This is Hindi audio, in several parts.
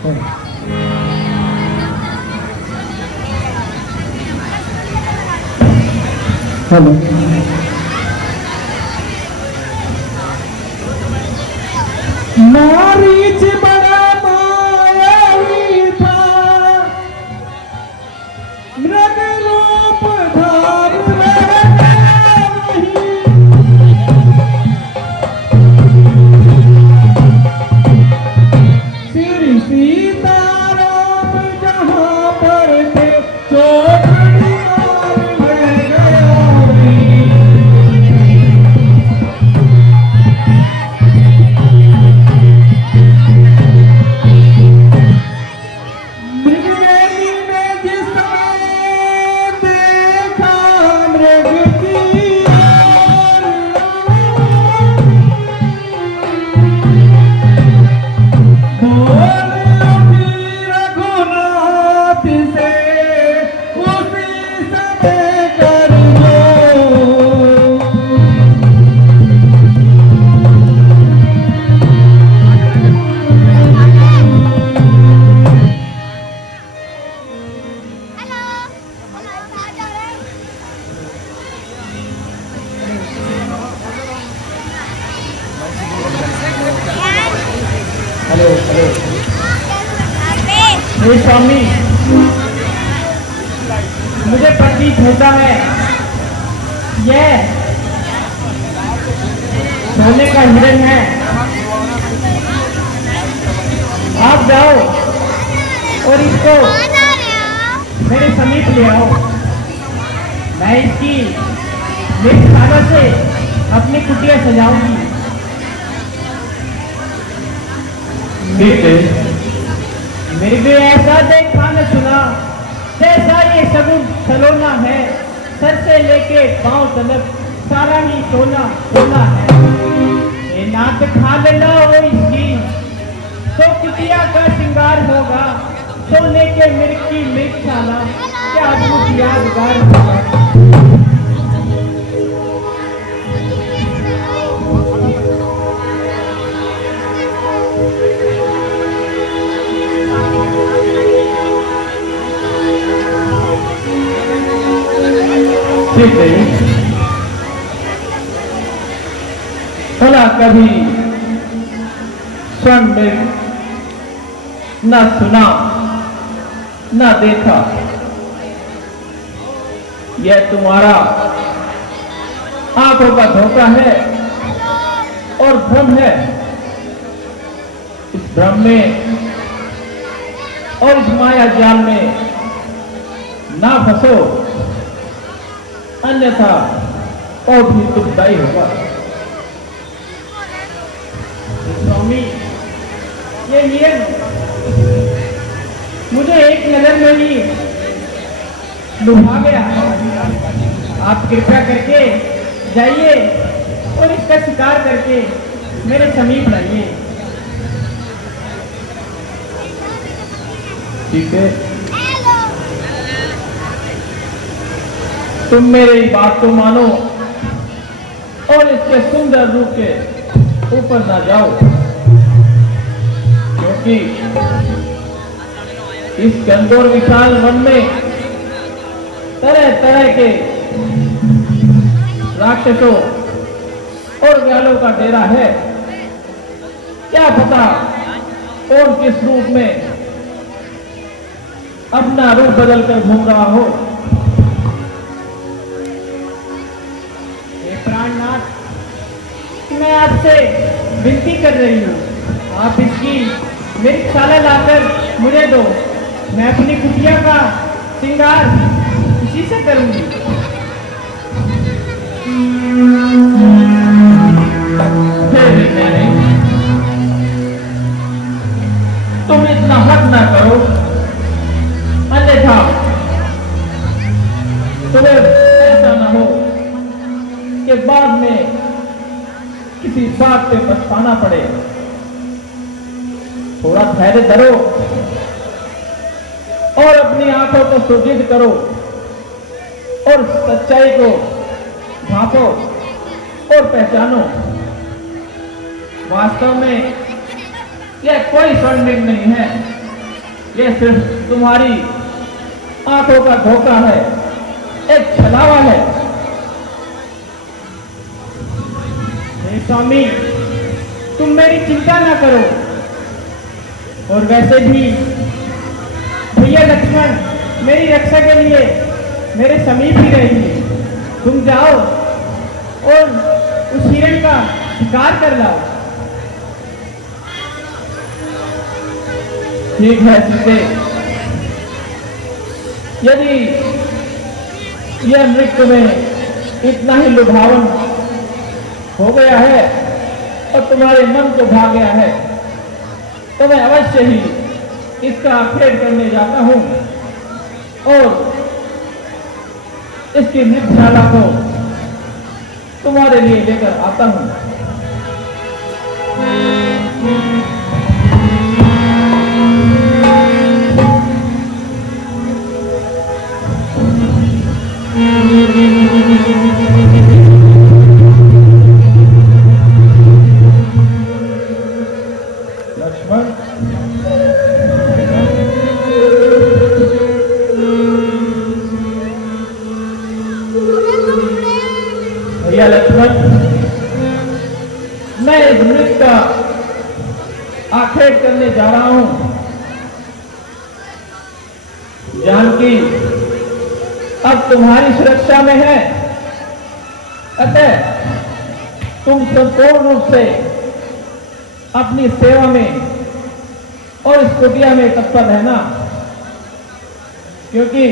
हेलो। मारीच बड़ा मायावी था, मृग रूप धार श्री सीताराम जहाँ पर थे चौपड़ी मार हेलो हेलो। हे स्वामी, मुझे प्रतीत होता है यह सोने का हिरण है। आप जाओ और इसको मेरे समीप ले आओ। मैं इसकी मृगशाला से अपनी कुटिया सजाऊंगी। ठीक है। मृग ऐसा देखा न सुना, जैसा ये सगुन सलोना है। सर से लेके पांव तलक सारा ही सोना सोना है। ये नाक खा लेना हो इसकी तो कुटिया का श्रृंगार होगा। सोने के मृग की मृगशाला क्या अद्भुत यादगार होगा। ठीक है। भला कभी स्वर्ण में न सुना न देखा, यह तुम्हारा आंखों का धोखा है और भ्रम है। इस भ्रम में और इस माया जाल में ना फंसो, अन्यथा और भी दुखदायी होगा। स्वामी, ये हिरण मुझे एक नजर में ही लुभा गया। आप कृपया करके जाइए और इसका शिकार करके मेरे समीप लाइए। ठीक है, तुम मेरी बात को मानो और इसके सुंदर रूप के ऊपर ना जाओ, क्योंकि इस घनघोर विशाल वन में तरह तरह के राक्षसों और व्यालों का डेरा है। क्या पता कौन किस रूप में अपना रूप बदल कर घूम रहा हो। मैं आपसे विनती कर रही हूँ, आप इसकी मृगशाला लाकर मुझे दो। मैं अपनी कुटिया का श्रृंगार इसी से करूंगी। तुम इतना हट ना करो, अन्यथा तुम्हें ऐसा ना हो कि बाद में किसी बात पे पछताना पड़े। थोड़ा धैर्य धरो और अपनी आंखों को सुदृढ़ करो और सच्चाई को भांपो और पहचानो। वास्तव में यह कोई स्वर्ण मृग नहीं है, ये सिर्फ तुम्हारी आंखों का धोखा है, एक छलावा है। हे स्वामी, तुम मेरी चिंता ना करो। और वैसे भी भैया लक्ष्मण मेरी रक्षा के लिए मेरे समीप ही रहेंगे। तुम जाओ और उस हिरण का शिकार कर लाओ। ठीक है सीते, यदि यह नृत्य में इतना ही लुभावन हो गया है और तुम्हारे मन को भा गया है, तो मैं अवश्य ही इसका आखेट करने जाता हूं और इसकी नृत्यशाला को तुम्हारे लिए लेकर आता हूं। लक्ष्मण, भैया लक्ष्मण, मैं इस नृत्य का आखेट करने जा रहा हूं। जानकी अब तुम्हारी सुरक्षा में है, अतः तुम संपूर्ण रूप से अपनी सेवा में और इस कुटिया में तत्पर रहना, क्योंकि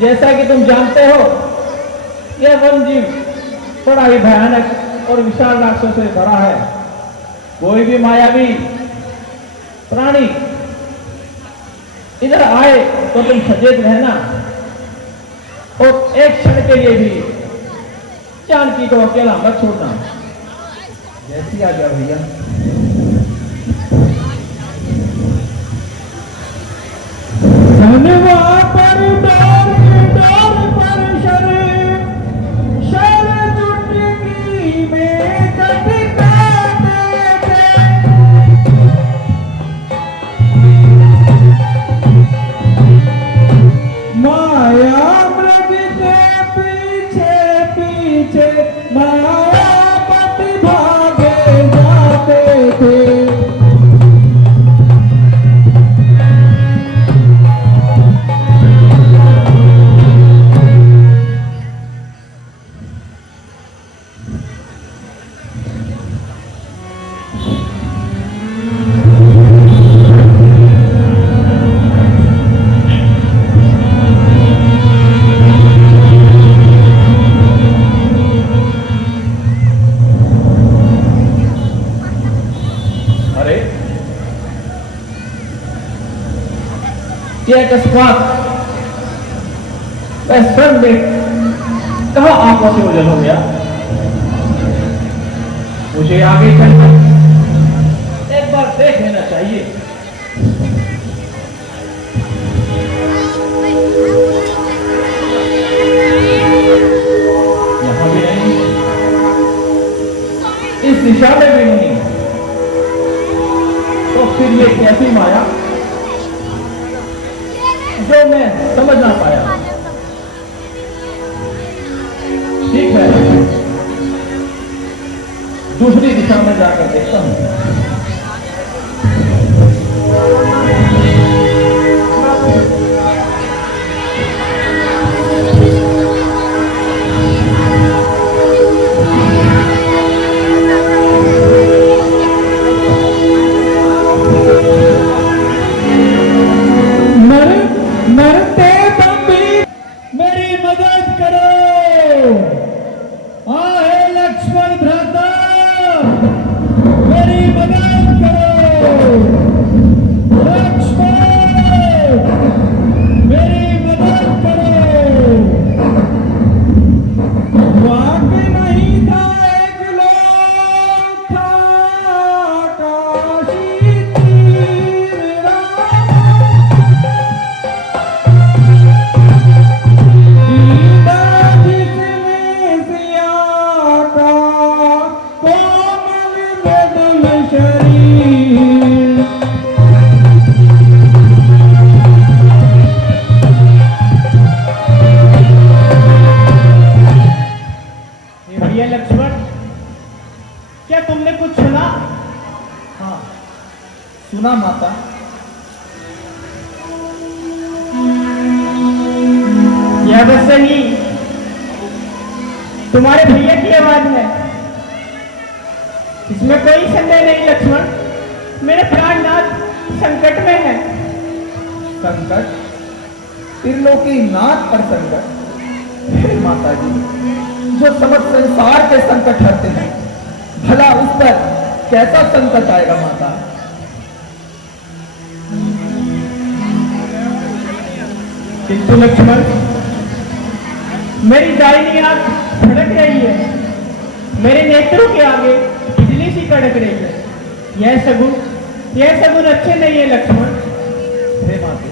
जैसा कि तुम जानते हो यह वन जीव बड़ा ही भयानक और विशाल राक्षसों से भरा है। कोई भी मायावी प्राणी इधर आए तो तुम सचेत रहना और एक क्षण के लिए भी जानकी को अकेला मत छोड़ना। जैसी आ गया भैया। धनवा पर डोर पर शर चुटकी में कटकाते थे। माया मृग के पीछे पीछे मायापति भागे जाते थे। ये अकस्मात मैं स्वयं में कहां आंखों से ओझल हो गया। मुझे आगे चलकर एक बार देख लेना चाहिए। यहां भी नहीं, इस दिशा में भी नहीं, तो फिर ये कैसी माया जो मैं समझ ना पाया। ठीक है, दूसरी दिशा में जाकर देखता हूं। मरते दम भी मेरी मदद करो। आहे लक्ष्मण भ्राता, मेरी मदद करो। लक्ष्मण, मेरी मदद करो। वाकई नहीं था एक लोग था काशी तीर शरीर सुना माता। यह बस सही तुम्हारे भैया की आवाज है, इसमें कोई संदेह नहीं लक्ष्मण। मेरे प्राणनाथ संकट में है। संकट? त्रिलोकी नाथ पर संकट? हे माता जी, जो समस्त संसार के संकट हरते हैं, भला उस पर कैसा संकट आएगा माता? किंतु लक्ष्मण, मेरी दाहिनी आंख भड़क रही है, मेरे नेत्रों के आगे बिजली सी कड़क रही है। यह सगुन अच्छे नहीं है लक्ष्मण। हे माता,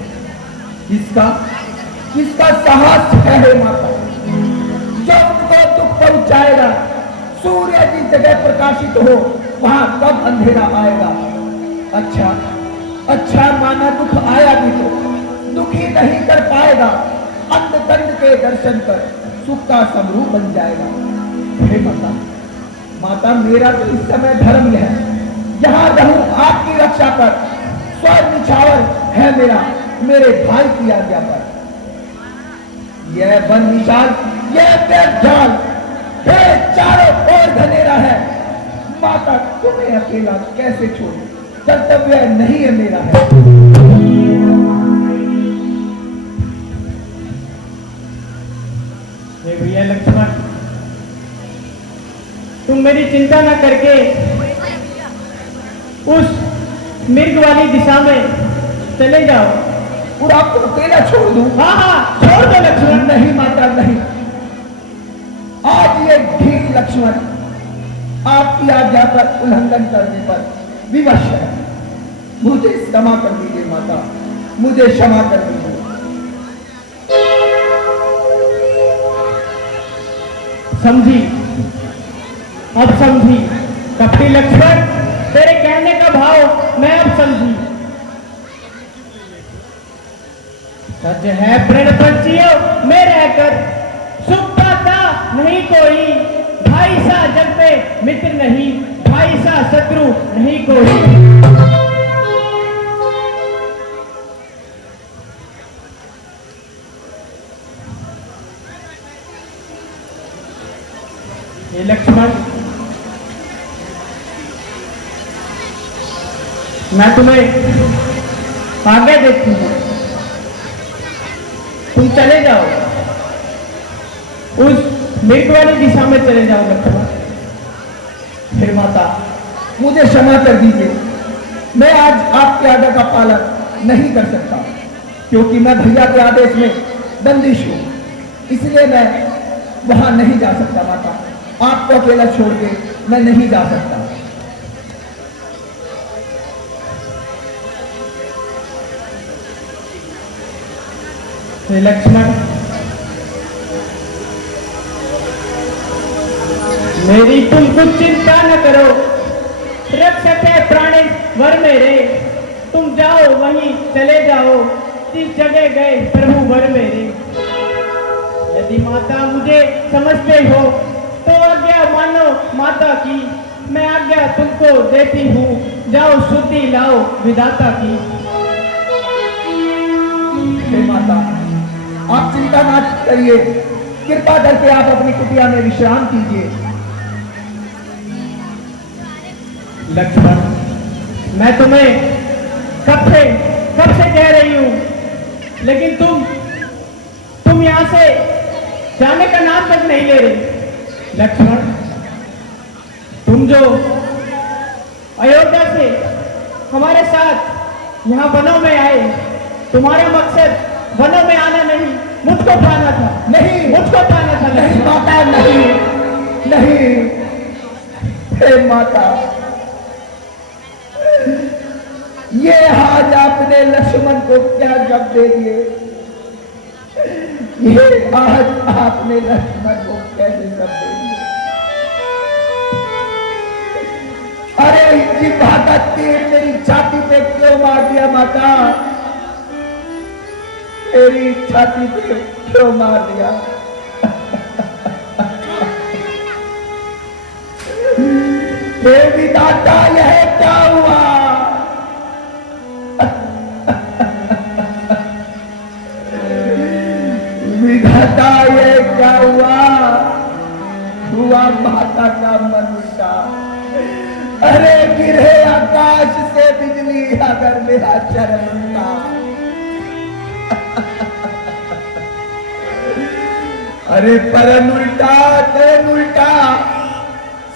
किसका साहस है हे माता, जो उनको दुख पहुंचाएगा? सूर्य की जगह प्रकाशित हो, वहां कब अंधेरा आएगा? अच्छा माना दुख आया भी तो दुखी नहीं कर पाएगा, अंधकंड के दर्शन कर सुख का समरूप बन जाएगा। हे माता, मेरा तो इस समय धर्म है, जहां रहूं आपकी रक्षा पर, स्वर निछावर है मेरे भाई की आज्ञा पर। यह वन विशाल, यह बेजाल, यह चारों ओर घनेरा है। माता, तुम्हें अकेला कैसे छोड़ूं? कर्तव्य नहीं है मेरा है। भैया लक्ष्मण, तुम मेरी चिंता न करके उस मिर्ग वाली दिशा में चले जाओ। और आपको अकेला छोड़ दूं? हाँ, छोड़ दो लक्ष्मण। नहीं माता, नहीं। आज ये ढीठ लक्ष्मण आपकी आज्ञा पर उल्लंघन करने पर विवश है। मुझे क्षमा कर दीजिए माता, मुझे क्षमा कर दीजिए। समझी, अब समझी कपटी लक्ष्मण, तेरे कहने का भाव मैं अब समझी। सच है प्रण पंछियों में रहकर सुख पाता नहीं कोई, भाई सा जग पे मित्र नहीं, भाई सा शत्रु नहीं कोई। ये लक्ष्मण, मैं तुम्हें आज्ञा देती हूं, तुम चले जाओ, उस मिर्ग वाली दिशा में चले जाओ लक्ष्मण। फिर माता, मुझे क्षमा कर दीजिए, मैं आज आपके आज्ञा का पालन नहीं कर सकता, क्योंकि मैं भैया के आदेश में बंदिश हूं, इसलिए मैं वहां नहीं जा सकता। माता, आपको अकेला छोड़ के मैं नहीं जा सकता। लक्ष्मण, मेरी तुम कुछ चिंता न करो, रक्षक है प्राणेश वर मेरे, तुम जाओ वहीं चले जाओ, जिस जगह गए प्रभु वर मेरे। यदि माता मुझे समझते हो तो आज्ञा मानो माता की, मैं आज्ञा तुमको देती हूँ, जाओ शुद्धि लाओ विधाता की। हे माता, आप चिंता ना करिए, कृपा करके आप अपनी कुटिया में विश्राम कीजिए। लक्ष्मण, मैं तुम्हें कब से कह रही हूं, लेकिन तुम यहां से जाने का नाम तक नहीं ले रही। लक्ष्मण, तुम जो अयोध्या से हमारे साथ यहाँ वनों में आए, तुम्हारा मकसद वनों में आना नहीं, मुझको पाना था। नहीं, मुझको पाना था। नहीं माता, नहीं, नहीं। हे माता, ये आज आपने लक्ष्मण को क्या जब दे दिए? ये आज आपने लक्ष्मण को कैसे जब दे दिए? अरे इनकी भागत तीर मेरी छाती पे क्यों मार दिया माता? मेरी छाती पे क्यों मार दिया? देवी दाता, यह क्या हुआ? अगर मेरा चरण उल्टा। अरे परन उल्टा, तन उल्टा,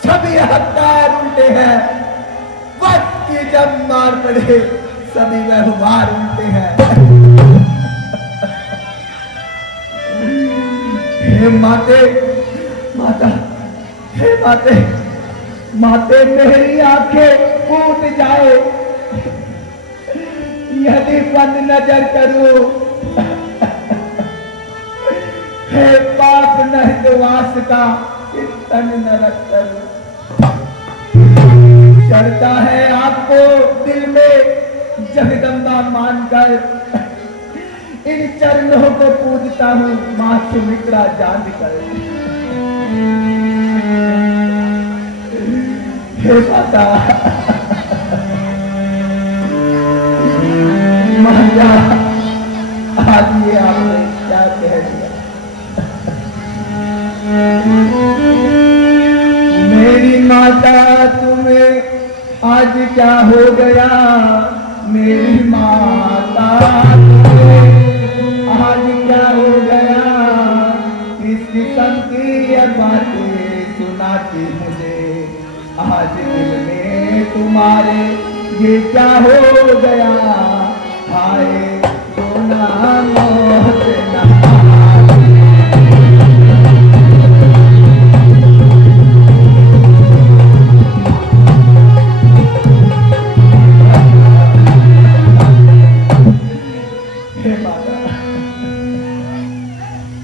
सभी हकदार उल्टे हैं। वक्त की जब मार पड़े सभी व्यवहार उल्टे हैं। हे माते, माता, हे माते, माते मेरी आंखें फूट जाए यदि बंद नजर करूं। हे पाप नहित वास का चिंतन नरक करूं। चढ़ता है आपको दिल में जगदम्बा मानकर, इन चरणों को पूजता हूं मां सुमित्रा जानकर। हे माता, माता आज ये आपने क्या कह दिया। मेरी माता तुम्हें आज क्या हो गया। मेरी माता तुम्हें आज क्या हो गया। किस किस्म की ये बातें सुनाती मुझे। आज दिल में तुम्हारे ये क्या हो गया। हाय रोना मौत ना।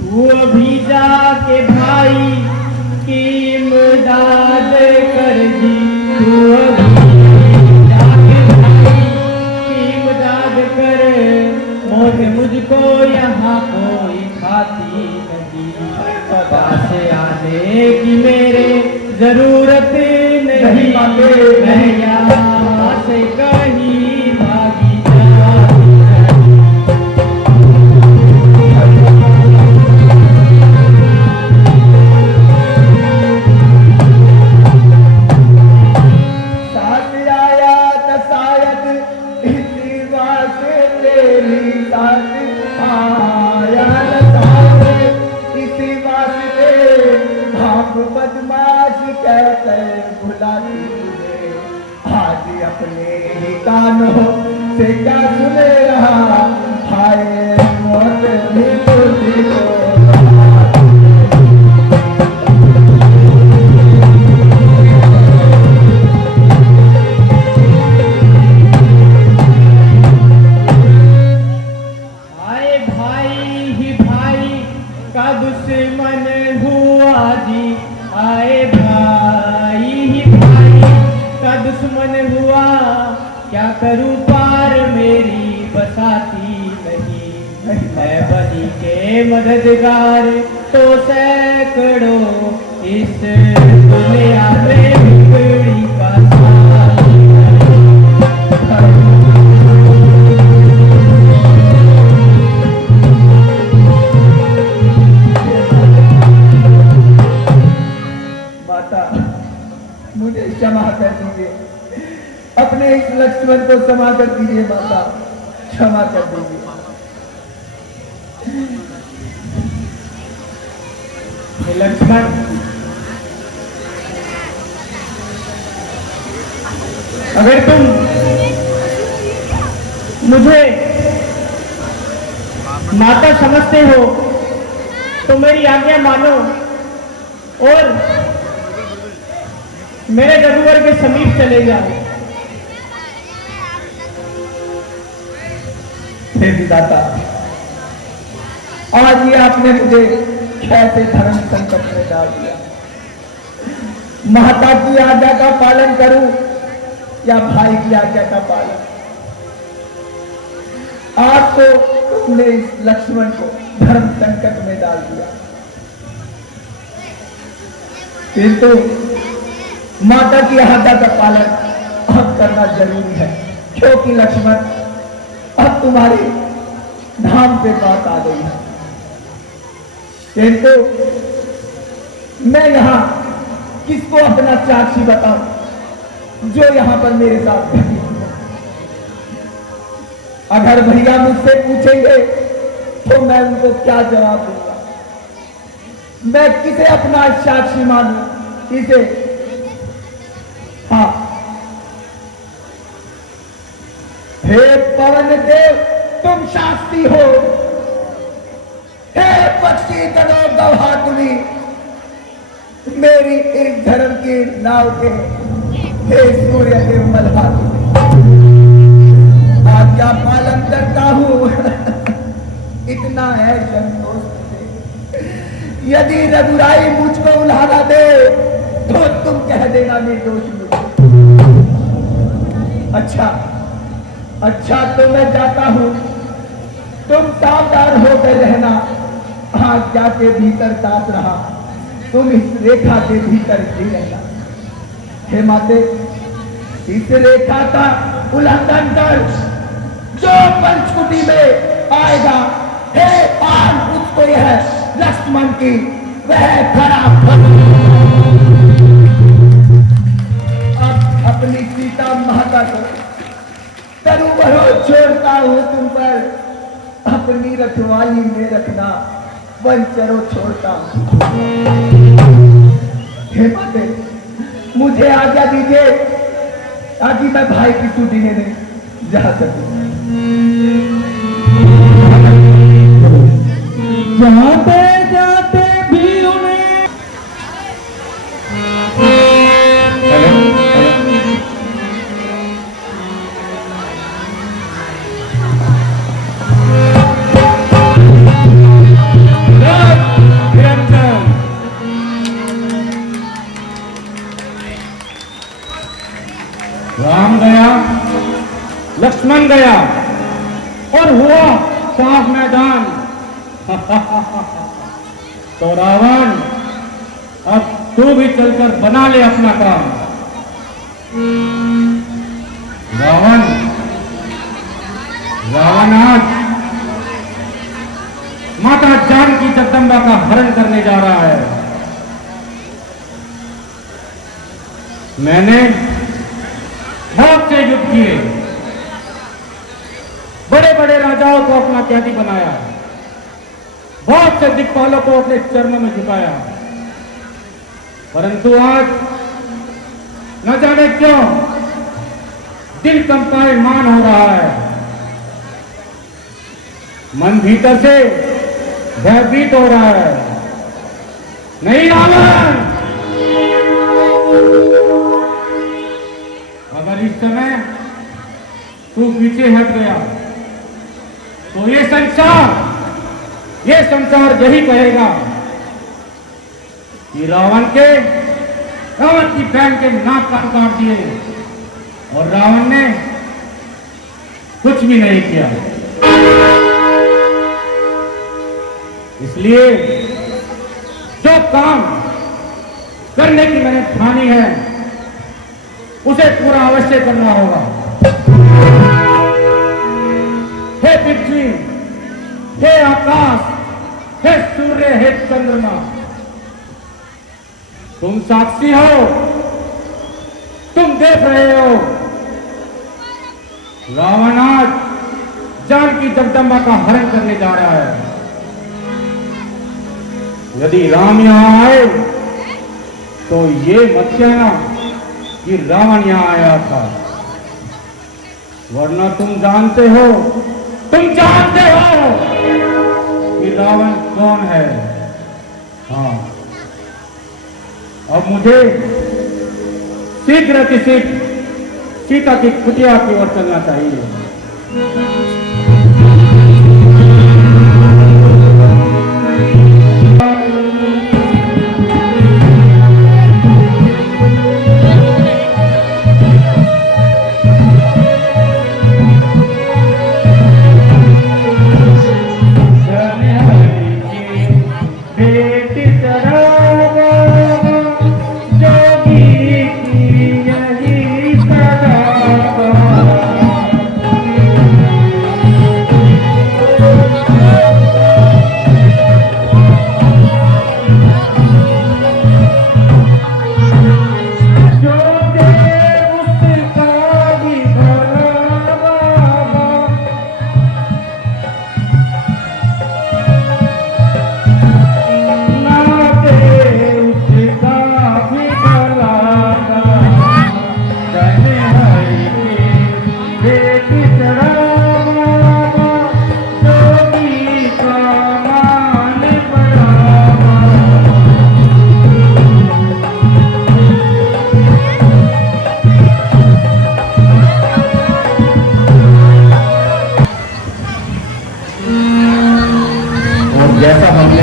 तू अभी जाके भाई की इमदाद कर दी। तू अभी जाके भाई की इमदाद कर। मौत मुझको यहाँ कोई खाती नहीं। पास आने की मेरे जरूरत नहीं। मैं यहाँ से कहीं भागी जाती है। साथ आया तो शायद इसी वास्ते तेरी साथ आया न शायद इसी वास्ते। भाप बदमाश कहकर भुलाती तुझे। आज अपने ही कानों से क्या सुने रहा। हाय मौत भी तुझको का दुश्मन हुआ जी। आए भाई ही भाई का दुश्मन हुआ। क्या करूं पार मेरी बसाती नहीं। मैं बनी के मददगार तो सैकड़ों इस दुनिया में बिगड़ी का साथ। मुझे क्षमा कर दीजिए। अपने इस लक्ष्मण को क्षमा कर दीजिए माता, क्षमा कर दीजिए। लक्ष्मण, अगर तुम मुझे माता समझते हो तो मेरी आज्ञा मानो और मेरे रघुवर के समीप चले जाओ। हे विधाता, आज ये आपने मुझे कैसे धर्म संकट में डाल दिया। माता की आज्ञा का पालन करूं या भाई की आज्ञा का पालन। आज तो तुमने इस लक्ष्मण को धर्म संकट में डाल दिया, किंतु माता की आज्ञा का पालन अब करना जरूरी है, क्योंकि लक्ष्मण अब तुम्हारी धाम पे बात आ गई है। किंतु मैं यहां किसको अपना साक्षी बताऊं जो यहां पर मेरे साथ बैठी है। अगर भैया मुझसे पूछेंगे तो मैं उनको क्या जवाब दूंगा? मैं किसे अपना साक्षी मानूं? किसे? हाँ, हे पवन देव तुम शास्त्री हो, हे पक्षी करो गवाह तुम्ही, मेरी इस धर्म की नाव के हे सूर्य देव मल्हा आज्ञा पालन करता हूं। इतना है संतोष मुझे। यदि रघुराई मुझको उल्हाना दे तो तुम कह देना निर्दोष मुझे। अच्छा तो मैं जाता हूं, तुम सावधान होकर रहना। आज्ञा के भीतर दास रहा, तुम इस रेखा के भीतर ही रहना। हे माते, इस रेखा का उल्लंघन कर जो पंचकुटी में आएगा, हे पान उसको यह लक्ष्मण की वह खराब। अब अपनी सीता माता को तरु भरोस छोड़ता हूं तुम पर, अपनी रखवाली में रखना वंचरो छोड़ता हूं। हे माते, मुझे आज्ञा दीजिए ताकि मैं भाई की सूदी लेने जा सकूं। जाते जाते भी उन्हें राम गया, लक्ष्मण गया और हुआ साफ मैदान। तो रावण, अब तू भी चलकर बना ले अपना काम। रावण आज माता जानकी जगदम्बा का हरण करने जा रहा है। मैंने बहुत से युद्ध किए, बड़े बड़े राजाओं को अपना कैदी बनाया, बहुत से दिक्पालों को अपने चरणों में झुकाया, परंतु आज न जाने क्यों दिल कंपायमान हो रहा है। मन भीतर से भयभीत हो रहा है। नहीं रावण, अगर इस समय तू पीछे हट गया तो ये संसार यही कहेगा कि रावण की बहन के नाक काट दिए और रावण ने कुछ भी नहीं किया। इसलिए जो काम करने की मैंने ठानी है उसे पूरा अवश्य करना होगा। हे पृथ्वी, हे आकाश, हे सूर्य, हे चंद्रमा, तुम साक्षी हो, तुम देख रहे हो। रावण आज जानकी जगदम्बा का हरण करने जा रहा है। यदि राम यहां आए तो ये मत कहना कि रावण यहां आया था, वरना तुम जानते हो कि रावण कौन है। हाँ, अब मुझे शीघ्र सीता की कुटिया की ओर चलना चाहिए।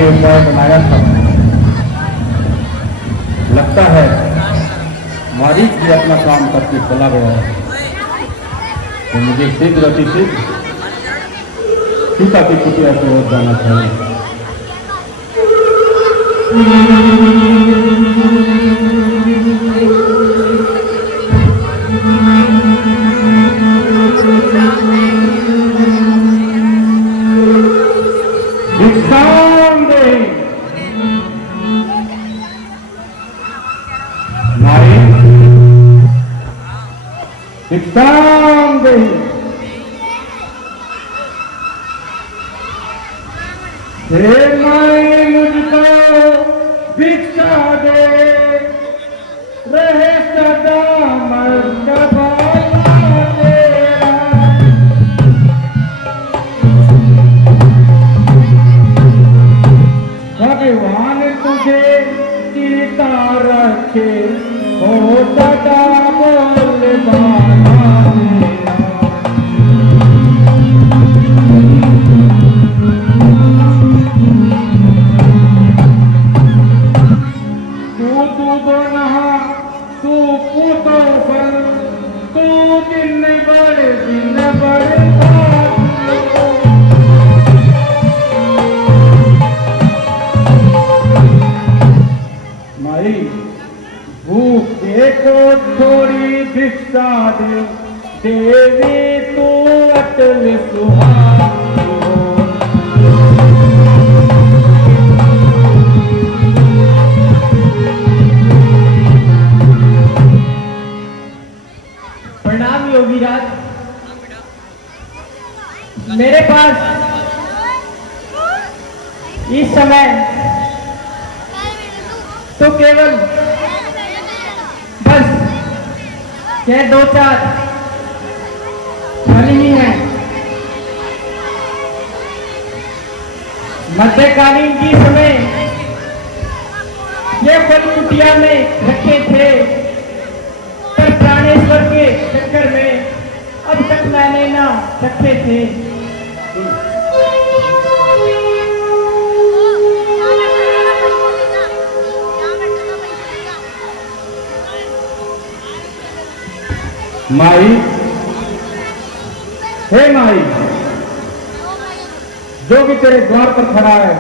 उपाय बनाया था। लगता है मारीच भी अपना काम करके चला गया है, तो मुझे शीघ्र अतिशीघ्र सीता की कुटिया की ओर जाना चाहिए। भिक्षाम देहि। हे माई मुझको भिक्षा दे, रहे सदा मर्तबा तेरा। भगवान तुझे सीता रखे, हो सदा बोलबाला तेरा। तू दो नहा, तू पूतो फल, तू दिन बड़े माई भूखे को थोड़ी भिक्षा दे, देवी तू अटल सुहानी हो। प्रणाम योगीराज। मेरे पास इस समय तो केवल बस यह 2-4 फल ही है। मध्यकालीन की समय ये फल कुटिया में रखे थे, पर प्राणेश्वर के चक्कर में अब तक मैंने ना रखे थे। माई, हे माई, जो भी तेरे द्वार पर खड़ा है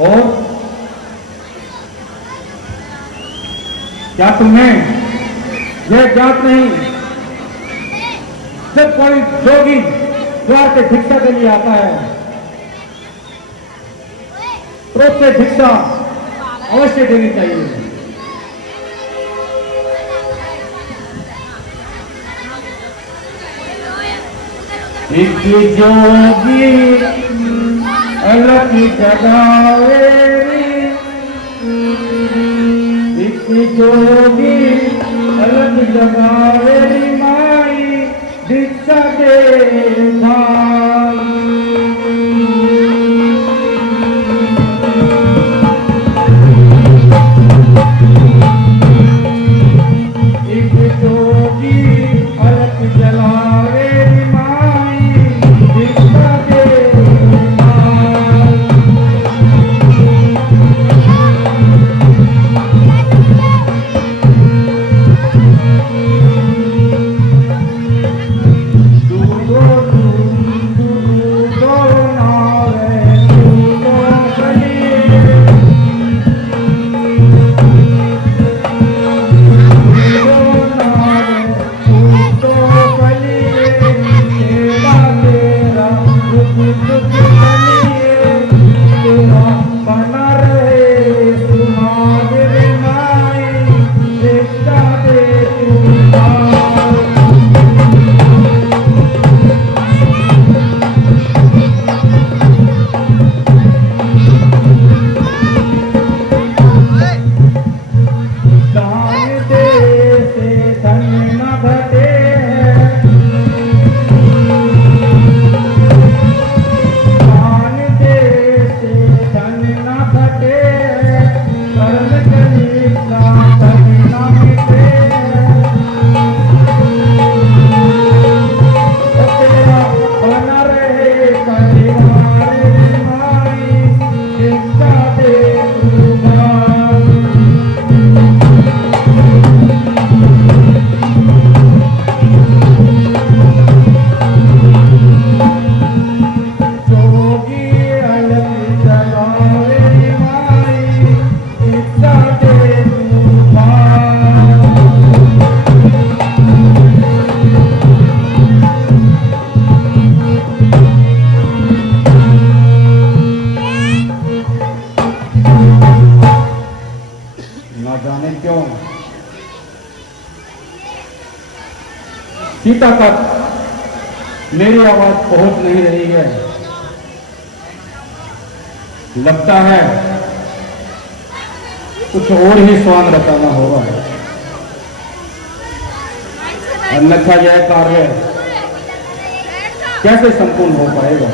और क्या तुम्हें यह ज्ञात नहीं, जब कोई जोगी द्वार पे भिक्षा के लिए आता है तो उसे भिक्षा अवश्य देनी चाहिए। एक जोगी अलग जगावे, एक जोगी अलग जगावे, माई भिक्षा दे भाई। एक जोगी अलग जलावे, चिंता कर, मेरी आवाज पहुंच नहीं रही है। लगता है कुछ और ही स्वांग रचाना होगा, अन्यथा यह कार्य कैसे संपूर्ण हो पाएगा।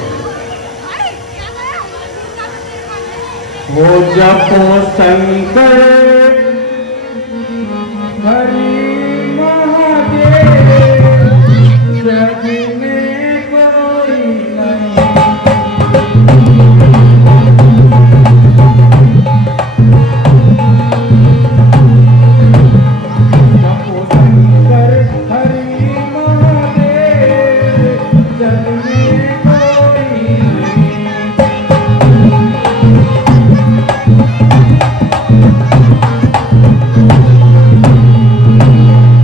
हो जपो शंकर हरि महादेव, जग में कोई नहीं। जपो शंकर हरि महादेव, जग में कोई नहीं।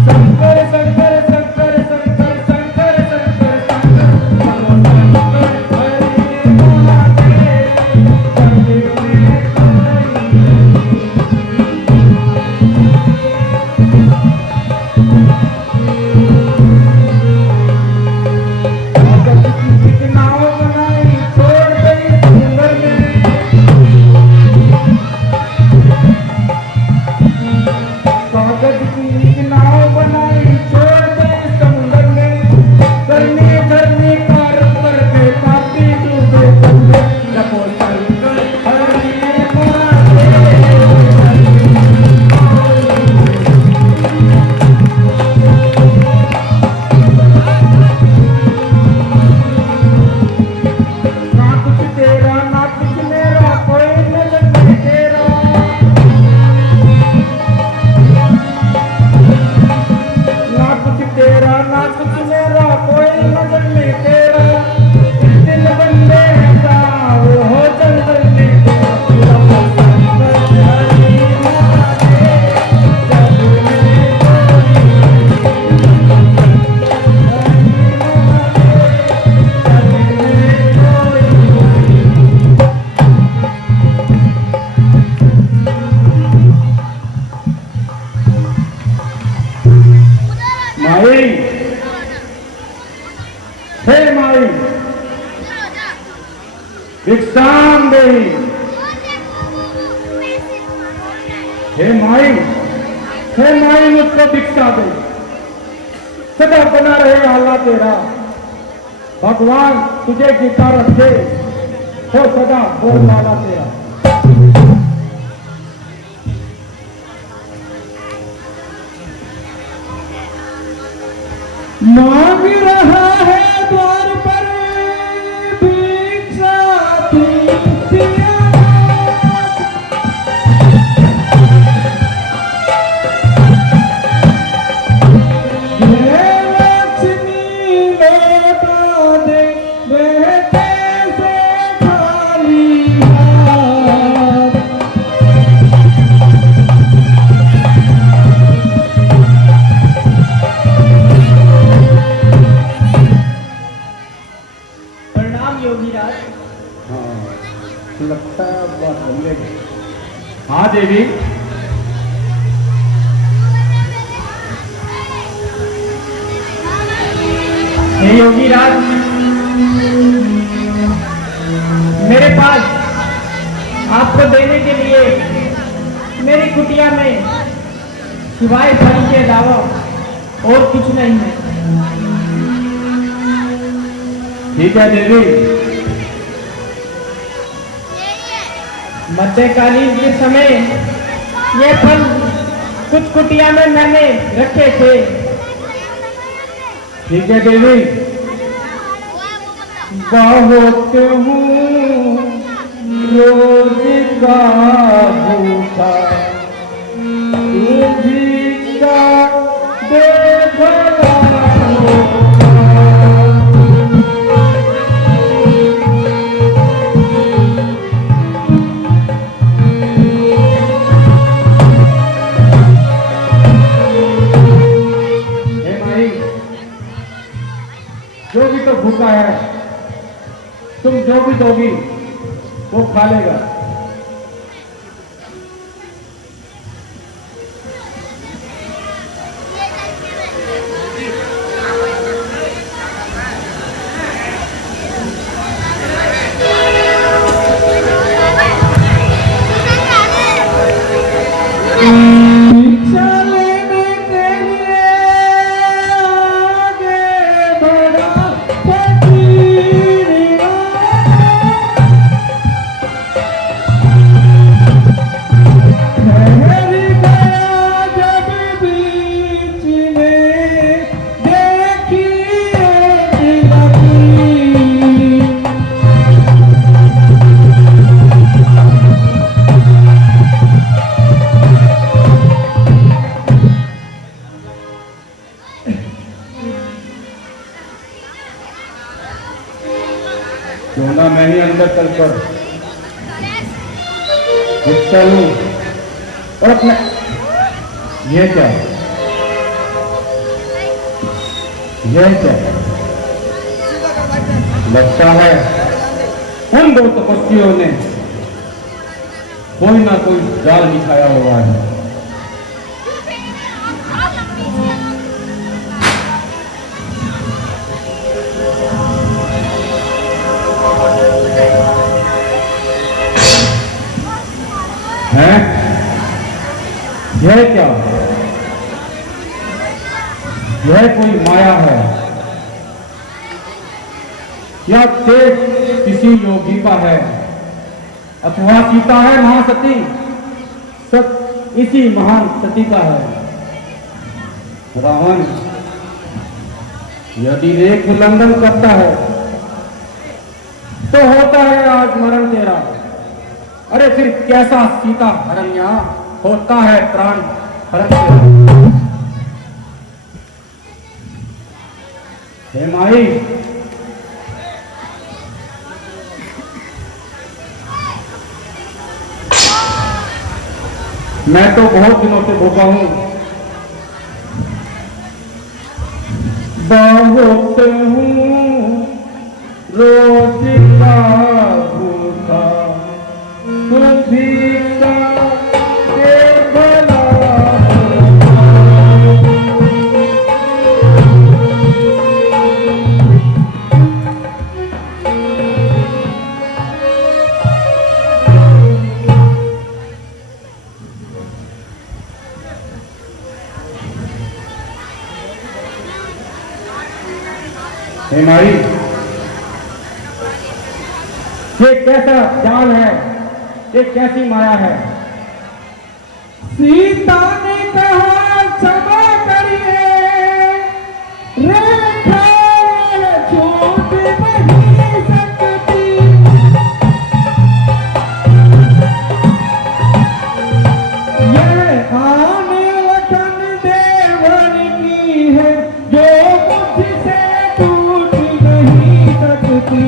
शंकर शंकर शंकर शंकर शंकर शंकर शंकर, शंकर हरि महादेव, जग में कोई भगत की नाव बनाई छोड़ गई समुंदर में। भगत की नाव बनाई छोड़ गई समुंदर में। करने धरने कार करके काफी डूबे बंदे। जपो शंकर हरि महादेव, ना कुछ तेरा ना कुछ मेरा, कोई नजर नहीं तेरा। ना कुछ तेरा ना कुछ मेरा, कोई नजर नहीं तेरा। दिल बंदे का वो हो जंगल में तेरा। जपो शंकर हरि महादेव, जग में कोई नहीं। हरि महादेव, जग में कोई नहीं। माई, हे माई, भिक्षाम देहि। हे माई, हे माई, मुझको भिक्षा दे। सदा बना रहे आला तेरा, भगवान तुझे गिटार दे, हो सदा बोल वाला तेरा। मांग रहा है द्वार पर भिक्षा दीजिए। ये लक्ष्मी लौटा दे, बहते से खाली हाथ। प्रणाम योगीराज। हाँ, लगता है अब बात बन गई। हाँ देवी, हे योगीराज, मेरे पास आपको देने के लिए मेरी कुटिया में सिवाय फल के अलावा और कुछ नहीं है। ठीक है देवी। मध्यकालीन के समय ये फल कुछ कुटिया में मैंने रखे थे। ठीक है देवी। बहुत हूँ रोज का भूखा, तू भिक्षा दे भला होगा। हे माई, जो भी तो भूखा है, तुम जो भी दोगी वो खा लेगा। क्यों ना मैं ही अंदर चलकर हिस्सा लूं और अपने ये क्या लगता है उन दो तपस्वियों ने कोई ना कोई जाल बिछाया हुआ है। हैं? यह क्या? यह कोई माया है या तेज किसी योगी का है अथवा सीता है महासती, सब इसी महान सती का है। रावण यदि एक उल्लंघन करता है तो होता है आज मरण तेरा। अरे फिर कैसा सीता हरण यहाँ होता है प्राण हरण तेरा। हे माई, मैं तो बहुत दिनों से भूखा हूं, बहुत हूं रोज का भूखा, तुम भीखा दे भला। हे माई, ये कैसा जाल है, ये कैसी माया है? सीता ने कहा क्षमा करिए, रेखा छूट नहीं सकती। यह आने वतन देवर की है जो मुझसे टूट नहीं सकती।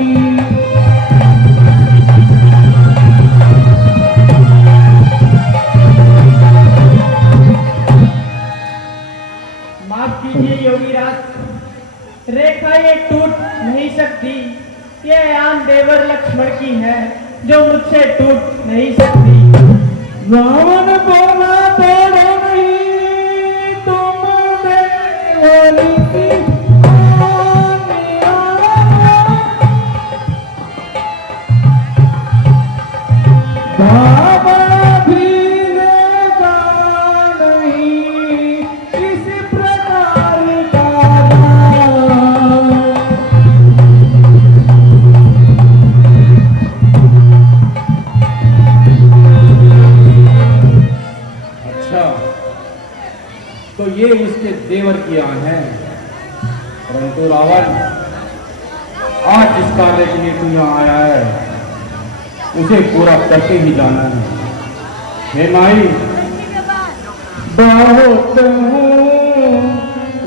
माफ कीजिए योगीराज, रेखा ये टूट नहीं सकती। ये आन देवर लक्ष्मण की है जो मुझसे टूट नहीं सकती। रावण बोला तोड़ो नहीं तुम देवर की आज्ञा। बाबा भी लेगा नहीं इस प्रकार का दान। अच्छा, तो ये इसके देवर की आन है। परंतु रावण, आज जिस कार्य के लिए तू यहाँ आया है उसे पूरा करके ही जाना है। हे माई, बहुत हूँ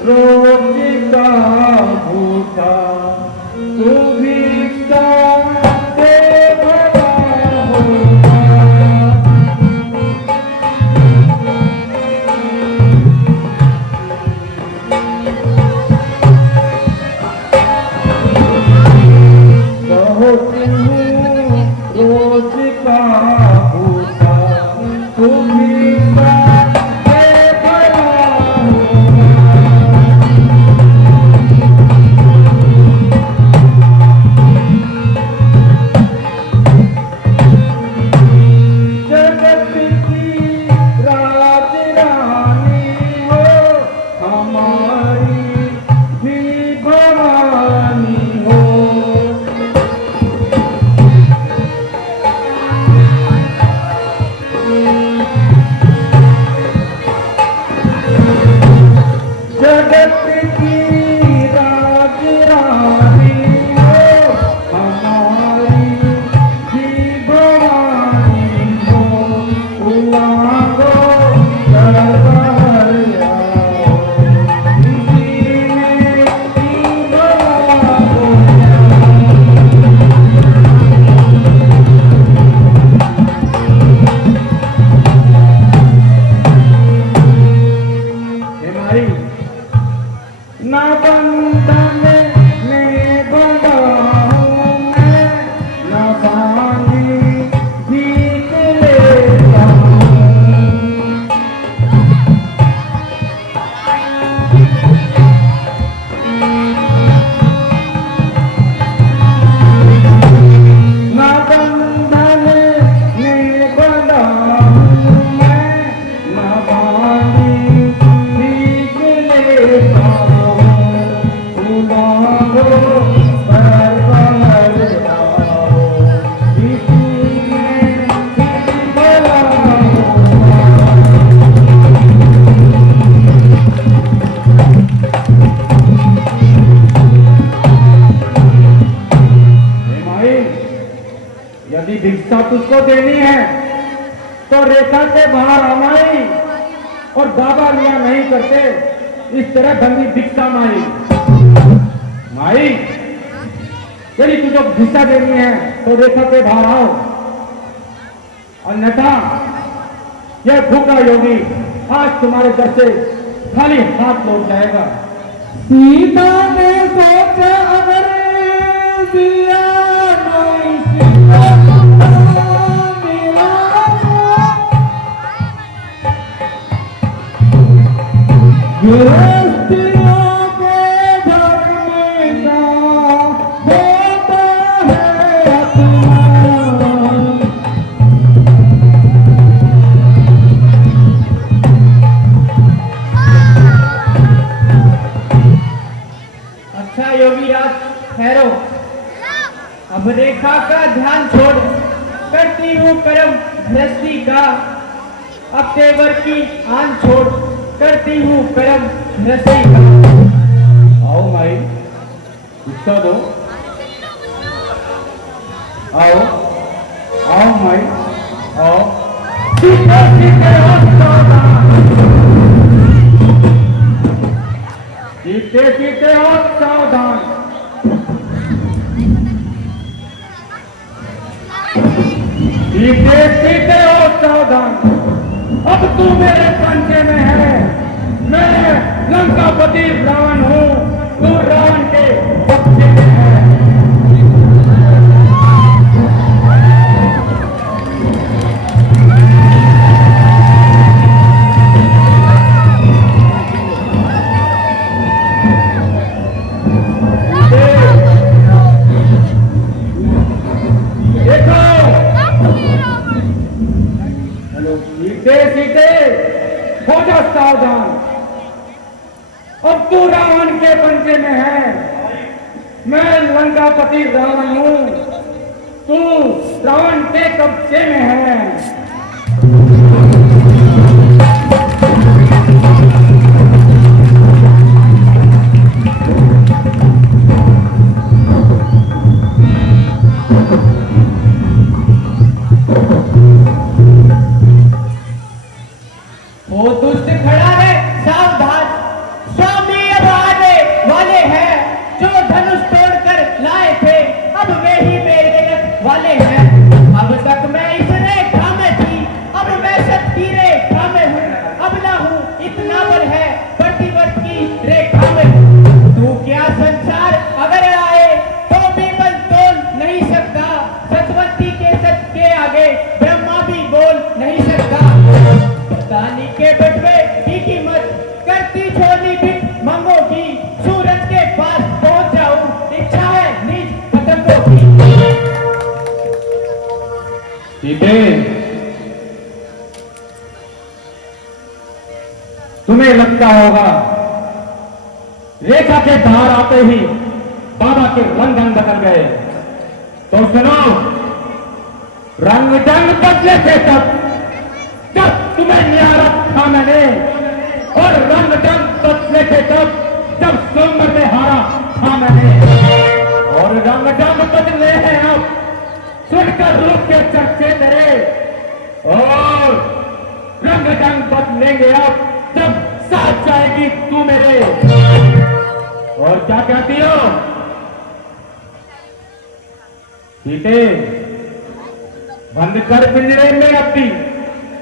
रोज का भूखा, तू भिक्षा दे भला होगा। बहुत हूँ रोज का भूखा, तू भिक्षा दे भला भिक्षा तुझको देनी है तो रेखा से बाहर आ माई, और बाबा लिया नहीं करते इस तरह गंदी भिक्षा माई। माई यदि तुझको भिक्षा देनी है तो रेखा से बाहर आओ, अन्यथा यह भूखा योगी आज तुम्हारे दर से खाली हाथ लौट जाएगा। सीता ने सोचा अगर दिया नहीं सीता मेरा गृहस्थियों के घर में ना होता है अपमान। अच्छा योगीराज ठहरो, अब रेखा का ध्यान छोड़, करती हूँ कर्म गृहस्थी का। अब तेवर की आन छोड़, करती हूँ कर्म गृहस्थी का। आओ माई भिक्षा दो, आओ आओ माई आओ। सीते सीते हो सावधान, सीते सीते हो सावधान, सीते सीते हो सावधान। अब तू मेरे पंचे में है, मैं लंकापति रावण हूँ, तू रावण के बच्चे में है। सीते सीते हो जा सावधान, अब तू रावण के पंचे में है, मैं लंकापति रावण हूँ, तू रावण के कब्जे में है। वो दुष्ट खड़ा है सावधान, स्वामी अब आने वाले हैं, जो धनुष तोड़कर लाए थे अब वे ही मेरे रथ वाले हैं। अब तक मैं इस रेखा में थी, अब मैं सत्य रेखा में हूँ, अब ना हूँ इतना बल है प्रतिवर्त की रेखा में हूँ। तू क्या संसार अगर आए तो भी बल तोल नहीं सकता, सतवंती के सत्य के आगे ब्रह्मा भी बोल नहीं सकता। दानी के बटवे की कीमत करती छोली भी मंगोगी, सूरज के पास पहुंच जाऊं, इच्छा है नीच पतंगों की। सीते तुम्हें लगता होगा रेखा के बाहर आते ही बाबा के रंग रंग बदल गए, तो सुनो, रंग रंग बदले थे तब जब तुम्हें न्यारा था मैंने, और रंग रंग बदले थे तब जब स्वयंवर में हारा था मैंने, और रंग रंग बदले हैं अब सुनकर रूप के चर्चे तेरे, और रंग रंग बदलेंगे अब जब साथ जाएगी तू मेरे। और क्या कहती हो सीते, बंद कर पिंजरे में अपनी,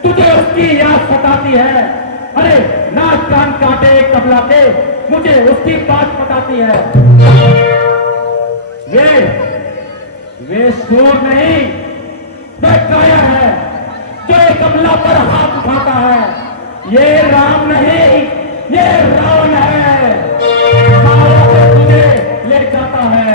तुझे उसकी याद सताती है। अरे नाक कान काटे कबला के, मुझे उसकी बात बताती है। वे सूर नहीं, वह काया है जो एक कमला पर हाथ उठाता है। ये राम नहीं, ये रावण है, मारो तो तुझे ले जाता है।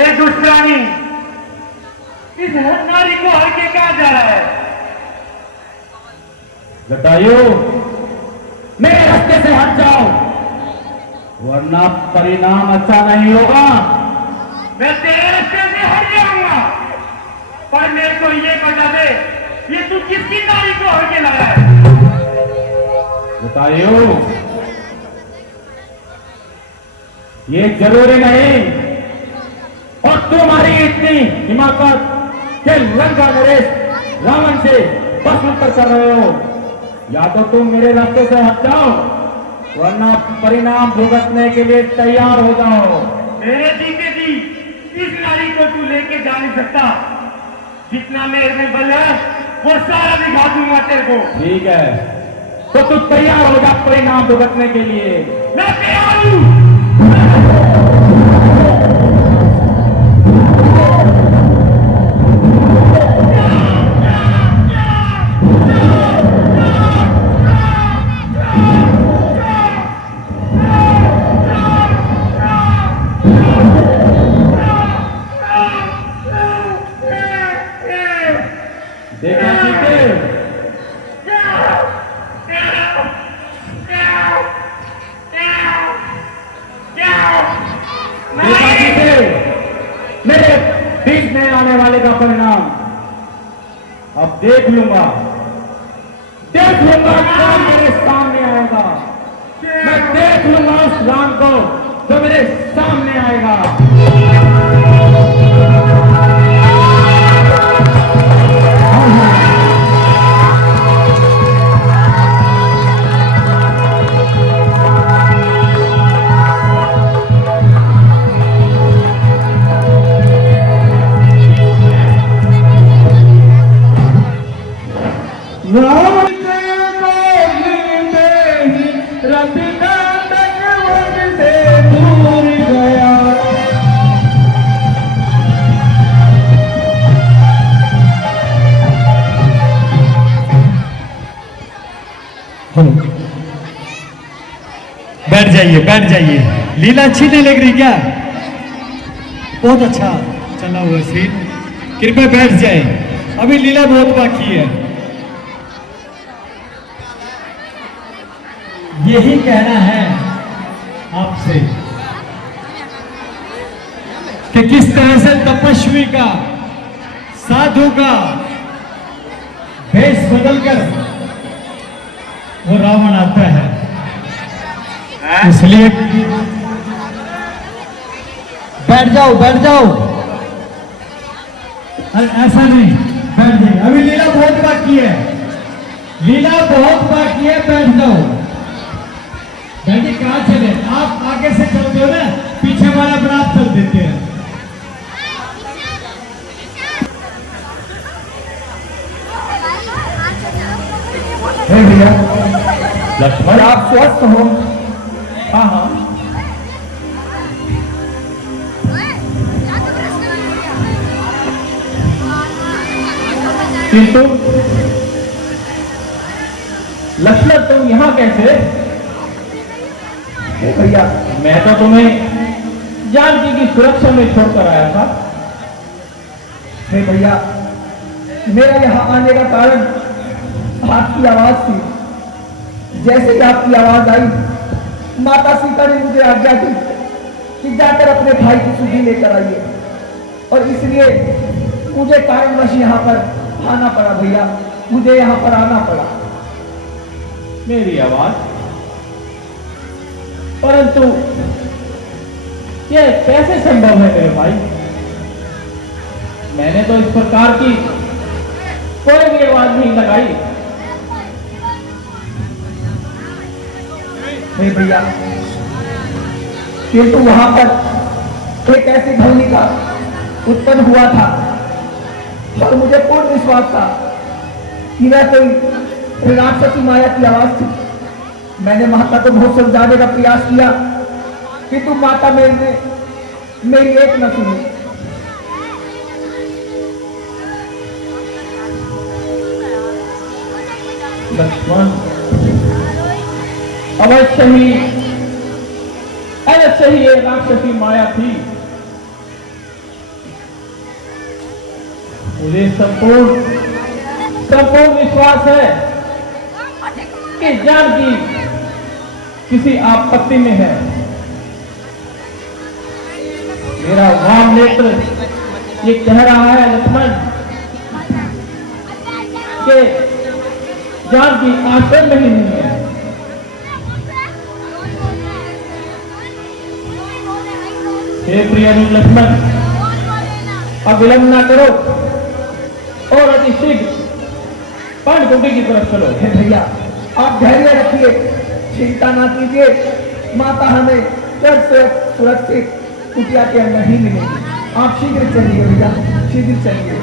ए दुष्प्राणी, इस नारी को हर के कहा जा रहा है? जटायु, मेरे रास्ते से हट जाओ, वरना परिणाम अच्छा नहीं होगा। मैं तेरे रास्ते से हट जाऊंगा, पर मेरे को ये बता दे, ये तू किसकी नारी को हर के लाया है? जटायु, ये जरूरी नहीं, और तुम्हारी इतनी हिमाकत के लंका नरेश रावण से बसंतर कर रहे हो। या तो तुम मेरे रास्ते से हट जाओ, वरना परिणाम भुगतने के लिए तैयार हो जाओ। मेरे जीते जी इस नारी को तू लेके जा नहीं सकता। जितना मेरे में बल है वो सारा दिखा दूंगा तेरे को। ठीक है, तो तू तैयार हो जा परिणाम भुगतने के लिए। मैं तैयार हूं। देखा सीते, देखा सीते, मेरे बीच में आने वाले का परिणाम अब देख लूंगा कौन मेरे सामने आएगा। मैं देख लूंगा उस राम को जो मेरे सामने आएगा। रावण के गोद में ही रविनंदन वन से दूर गया। बैठ जाइए, बैठ जाइए। लीला अच्छी नहीं लग रही क्या? बहुत अच्छा चला हुआ सीन। कृपया बैठ जाए, अभी लीला बहुत बाकी है। यही कहना है आपसे कि किस तरह से तपस्वी का, साधु का भेष बदलकर वो रावण आता है। इसलिए बैठ जाओ, बैठ जाओ। अरे ऐसा नहीं, बैठ जाइए, अभी लीला बहुत बाकी है, लीला बहुत बाकी है, बैठ जाओ। बैठिए, कहाँ चले? आप आगे से चलते हो ना, पीछे वाला बरात चल देते हैं। हे भैया, लक्ष्मण, आप स्वस्थ हो? हाँ हाँ, किंतु लक्ष्मण तुम यहाँ कैसे? हे भैया, मैं तो तुम्हें जानकी की सुरक्षा में छोड़कर आया था। हे भैया, मेरा यहाँ आने का कारण आपकी आवाज थी। जैसे ही आपकी आवाज आई, माता सीता ने मुझे आज्ञा दी कि जाकर अपने भाई की सुधी लेकर आइए, और इसलिए मुझे कारणवश यहाँ पर आना पड़ा। भैया, मुझे यहाँ पर आना पड़ा। मेरी आवाज, परंतु यह कैसे संभव है मेरे भाई? मैंने तो इस प्रकार की कोई भी आवाज नहीं लगाई। हे भैया, किंतु वहां पर एक ऐसी ध्वनिका उत्पन्न हुआ था, और मुझे पूर्ण विश्वास था कि वह कोई राक्षसी माया की आवाज थी। मैंने माता को बहुत समझाने का प्रयास किया, किंतु माता मेरी एक न सुनी। लक्ष्मण, अवश्य ही ये राक्षसी माया थी, मुझे संपूर्ण विश्वास है कि जानकी किसी आपत्ति में है। मेरा वाम नेत्र ये कह रहा है लक्ष्मण कि जानकी आश्रम में ही नहीं है। हे प्रिय लक्ष्मण, अब विलंब ना करो और अति शीघ्र पांडकुटी की तरफ चलो। हे भैया, आप धैर्य रखिए, चिंता ना कीजिए, माता हमें जल्द से सुरक्षित कुटिया के अंदर ही मिलेगी। आप शीघ्र चलिए भैया, शीघ्र चलिए।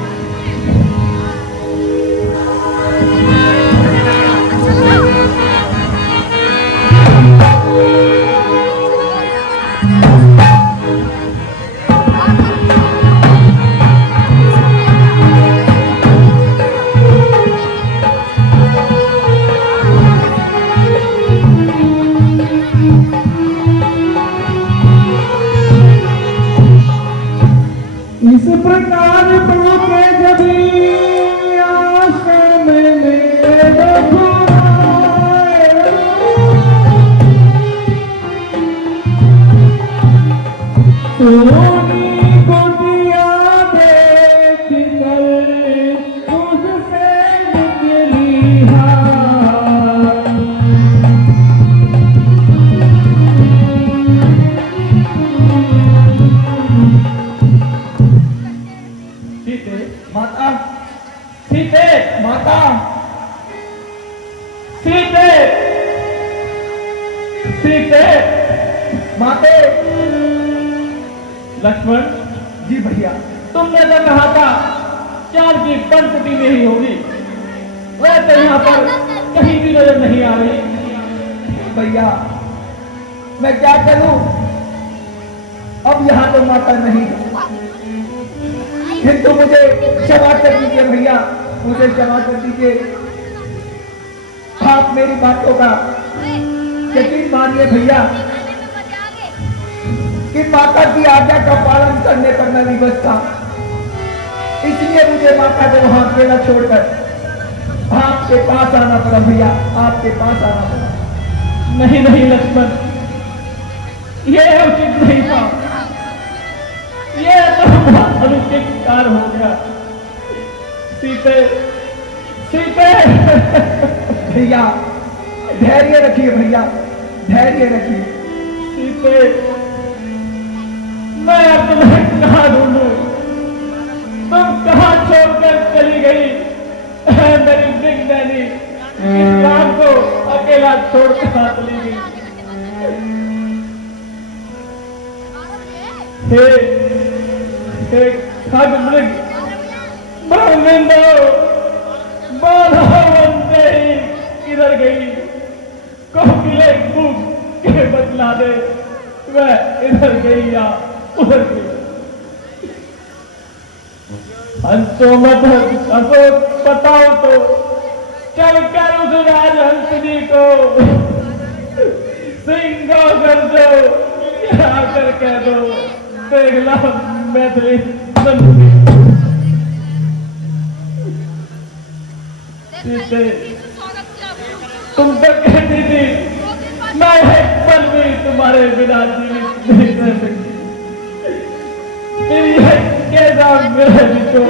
इस प्रकार पहुंचे जभी आश्रम में सोनी गोटिया देख कर उससे निकली हार। माता, सीते, माता, सीते, सीते, माते। लक्ष्मण जी भैया, तुमने तो कहा था जानकी पंचकुटी में ही होगी, वह तो यहाँ पर कहीं भी नजर नहीं आ रही। भैया मैं क्या करूं, अब यहाँ तो माता नहीं है। किंतु मुझे क्षमा कर दीजिए भैया, मुझे क्षमा कर दीजिए। आप मेरी बातों का यकीन मानिए भैया कि माता की आज्ञा का पालन करने पर मैं विवश था, इसलिए मुझे माता को वहां अकेला छोड़कर आपके पास आना पड़ा भैया, आपके पास आना पड़ा। नहीं नहीं लक्ष्मण, ये उचित नहीं था, ये तो बहुत अनुचित कार्य हो गया। सीते, सीते। भैया धैर्य रखिए भैया, धैर्य रखिए। सीते, मैं अब तुम्हें कहाँ ढूंढूं? तुम कहाँ छोड़कर चली गई? मेरी जिंदगी इस रात को अकेला छोड़कर चली गई। हे खगमृग ब्रह्मिंदो, बाधा बनते ही किधर गई? कोकिले कूक के बतला दे, वह इधर गई या उधर गई। हंसो मत हंसो, बताओ तो चल कर उस राजहंसनी को सिंगो कर दो, क्या कर कह दो, देख लो मैथिली सीते। तुम तो कहती थी मैं एक पल भी तुम्हारे बिना जीवित नहीं रह सकती, फिर यह कैसा मेरा जितो,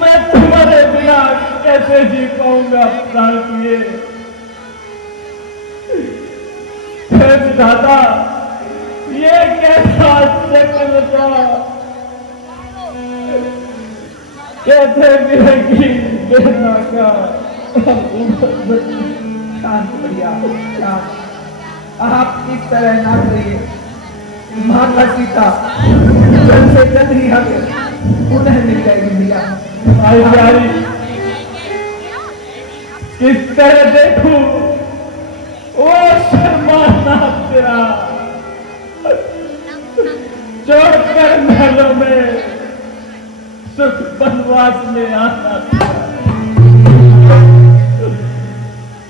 मैं तुम्हारे बिना कैसे जी पाऊंगा प्राण प्रिय। दादा ये कैसा चक्र था, कैसे मिलेगी देना का। शांत भैया, शांत। आप इस तरह ना करिए, माता सीता जल्द से जल्द ही हमें पुनः मिल जाएगी भैया। आई प्यारी, किस तरह देखूं वो शर्माना तेरा, छोड़कर महलों में सुख बनवास में आना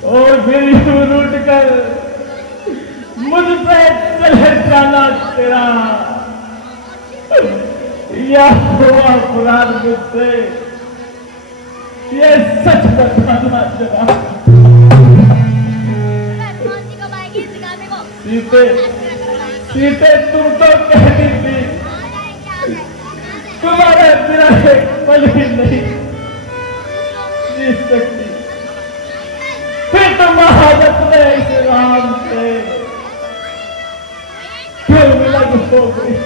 और फिर यूं रूठ कर मुझसे चले जाना तेरा। या हुआ पुराण मुझसे, ये सच बताना जरा। सीते सीते तुम तो कहती थी तुम्हारे बिना एक पल भी नहीं जी सकती, फिर तुम महाजत ने इस राम से क्यों मिलन हो गई?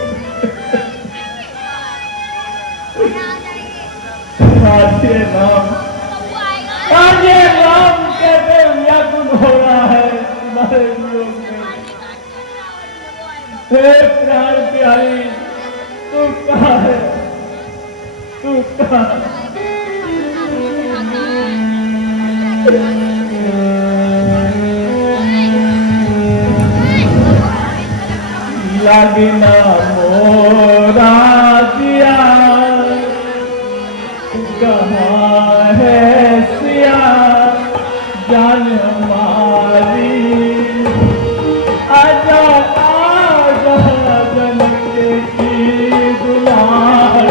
आज ये राम कैसे व्याकुल हो रहा है तुम्हारे वियोग में। हे प्राण प्यारी, तू कहाँ है? तू कहाँ लगना मोरा दिया, कहाँ है सिया जान हमारी, आजा आजा जनक की दुलारी।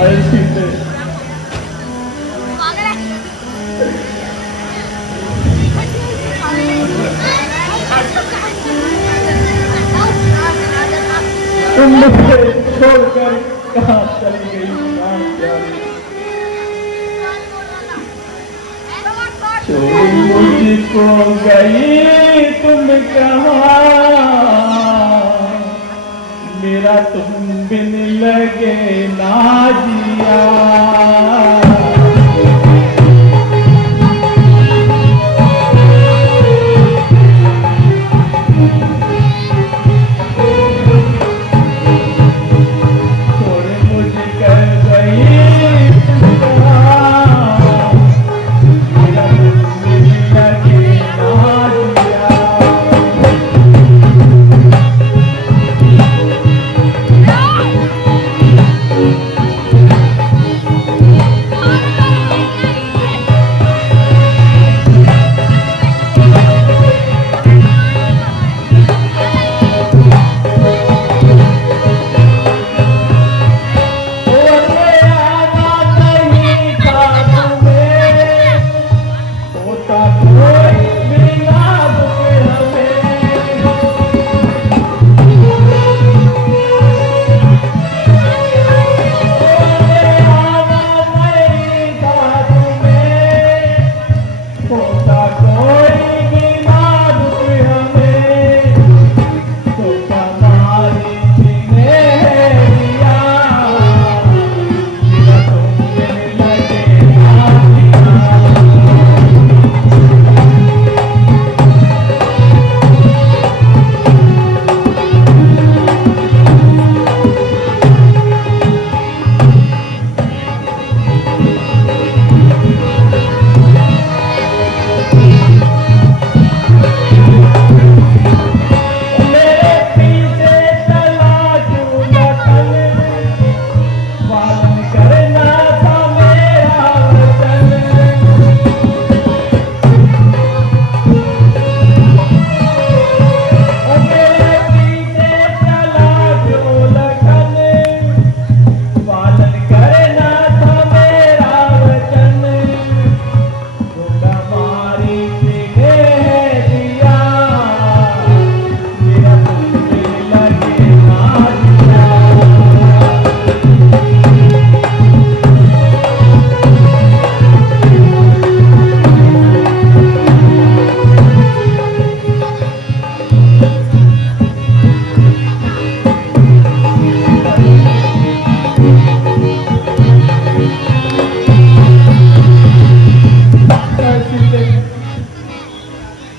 ऐसी से तुम मुझे छोड़कर कहाँ चली गई प्राण प्यारी? छोड़ मुझको गई तुम कहाँ, मेरा तुम बिन लगे ना जिया।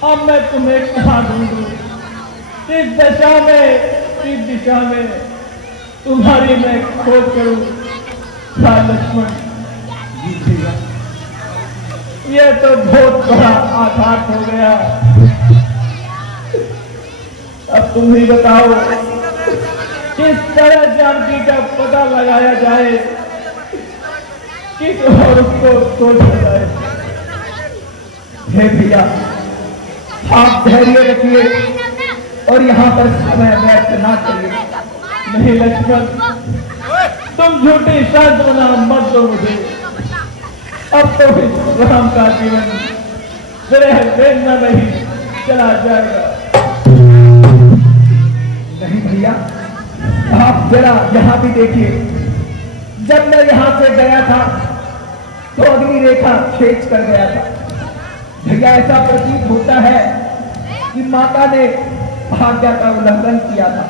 अब मैं तुम्हें कहाँ ढूंढूं? किस दशा में, किस दिशा में तुम्हारी मैं खोज करूं? लक्ष्मण जी भैया, यह तो बहुत बड़ा आघात हो गया। अब तुम ही बताओ किस तरह जानकी का पता लगाया जाए, किस और उसको खोजा जाए। हे भैया, आप धैर्य रखिए और यहाँ पर समय व्यर्थ ना करिए। नहीं लक्ष्मण, तुम झूठी सांत्वना मत दो मुझे। अब तो इस राम का जीवन विरह वेदना नहीं चला जाएगा। नहीं भैया, आप जरा यहाँ भी देखिए। जब मैं यहाँ से गया था तो अग्नि रेखा खींच कर गया था। भैया, ऐसा प्रतीत होता है कि माता ने आज्ञा का उल्लंघन किया था।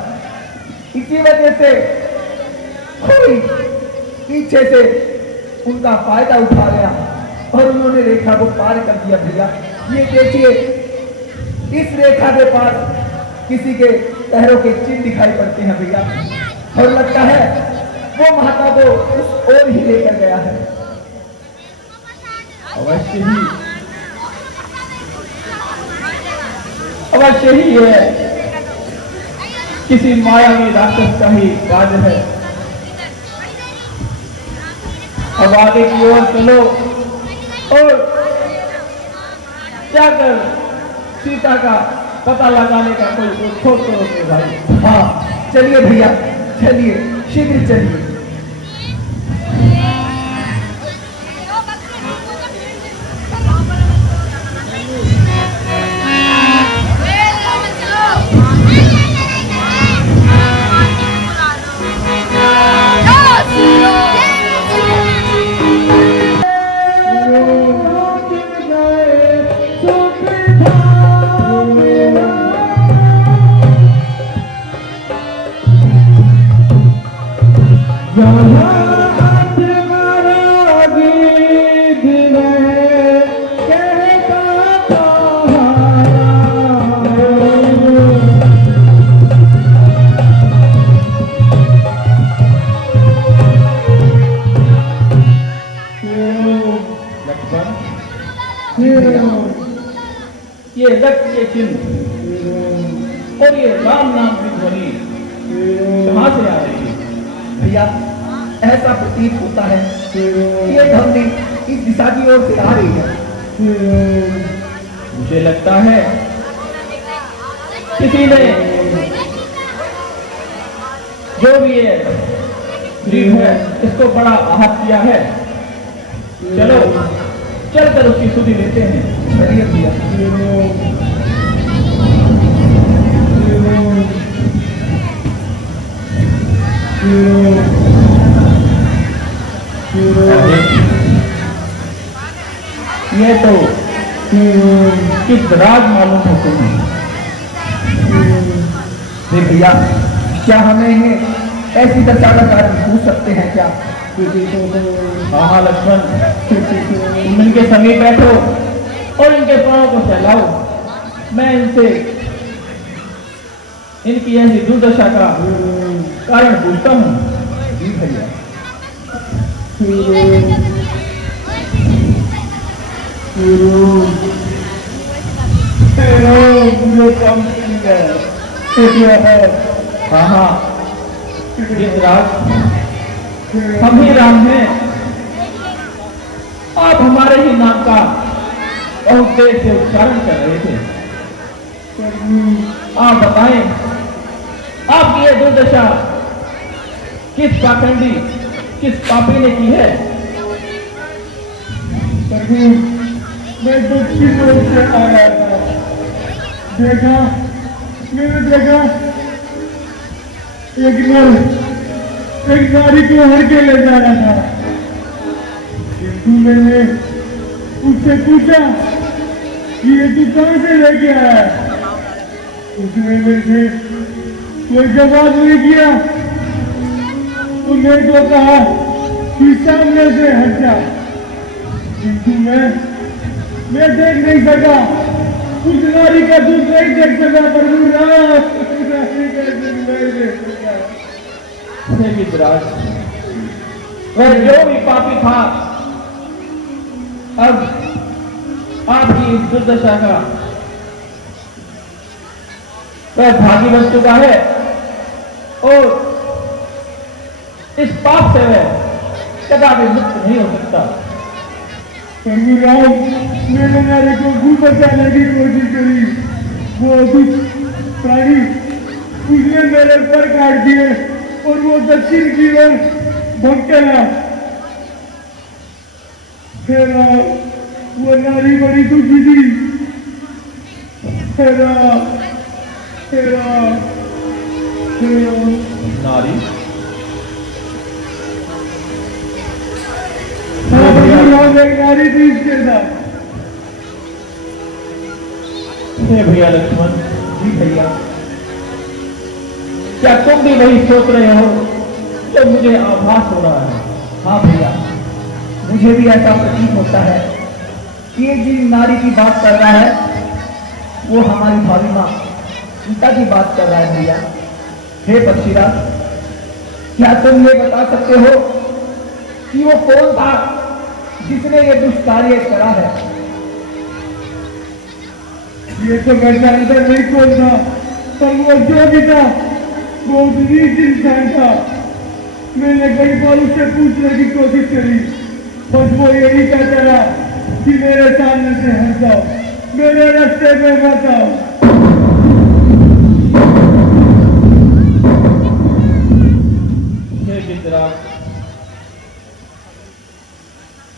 इसी वजह से कोई पीछे से उनका फायदा उठा गया और उन्होंने रेखा को पार कर दिया। भैया, ये देखिए, इस रेखा के पास किसी के पैरों के चिन्ह दिखाई पड़ते हैं भैया, और लगता है वो माता को उस ओर ही लेकर गया है। अवश्य ही है, किसी मायावी राक्षस का ही कार्य है। अब आगे की ओर चलो और जाकर सीता का पता लगाने का कोई खोज करो मेरे भाई। हाँ, चलिए भैया, चलिए, शीघ्र चलिए। लक्ष्मण, ये रक्त के चिन्ह और ये राम नाम की ध्वनि कहाँ से आ रही है? भैया ऐसा प्रतीत होता है कि ये ध्वनि इस दिशा की ओर से आ रही है। मुझे लगता है किसी ने जो भी ये जीव है इसको बड़ा आहत किया है। चलो चलकर उसकी सुधि लेते हैं। चलिए भैया। ये तो किस राज मालूम होते हैं। भैया क्या हमें इन्हें ऐसी दशा का कारण पूछ सकते हैं क्या? हाँ लक्ष्मण, तुम इनके समीप बैठो और इनके पांव को फैलाओ। मैं इनसे इनकी ऐसी दुर्दशा का कारण पूछता हूँ। जी भैया। हाँ हाँ गिरिराज, हम ही राम हैं। आप हमारे ही नाम का बहुत देर से उच्चारण कर रहे थे। आप बताएं, आपकी ये दुर्दशा किस पाखंडी, किस पापी ने की है? मैं दक्षिण ओर से आया था, मैंने देखा एक नारी को हर के ले जा रहा था, किंतु मैंने उससे पूछा कि ये तू कहां से लेके आया? उसने मेरे से कोई जवाब नहीं किया। तो मेरे को कहा कि सामने से हट जा, किंतु मैं देख नहीं सका, उस नारी का दुख नहीं देख सका। प्रभु राम, उस नारी का दुख नहीं देख सका। गिरिराज, वह जो भी पापी था अब आपकी इस दुर्दशा का वह भागी बन चुका है और इस पाप से वह कदापि मुक्त नहीं हो सकता। प्रभु राम, मैंने नारी को खूब बचाने की कोशिश करी, वो दुष्ट प्राणी उसने मेरे पर काट दिए और वो दक्षिण की ओर भग चला। फिर वो नारी बड़ी दुखी थी। नारी एक नारी थी इसके साथ। भैया लक्ष्मण, जी भैया। क्या तुम भी वही सोच रहे हो जो मुझे आभास हो रहा है? हाँ भैया, मुझे भी ऐसा प्रतीत होता है कि ये जिन नारी की बात कर रहा है वो हमारी भाभी माँ सीता की बात कर रहा है। भैया हे पक्षीराज, क्या तुम ये बता सकते हो कि वो कौन था जिसने ये दुष्कार्य करा है? ये तो मैं जानता नहीं कौन था, पर वो जो भी था बहुत नीच इंसान था। मैंने कई बार उससे पूछने की कोशिश करी, बस वो यही कहता रहा कि मेरे सामने से हट जाओ, मेरे रास्ते में मत आओ।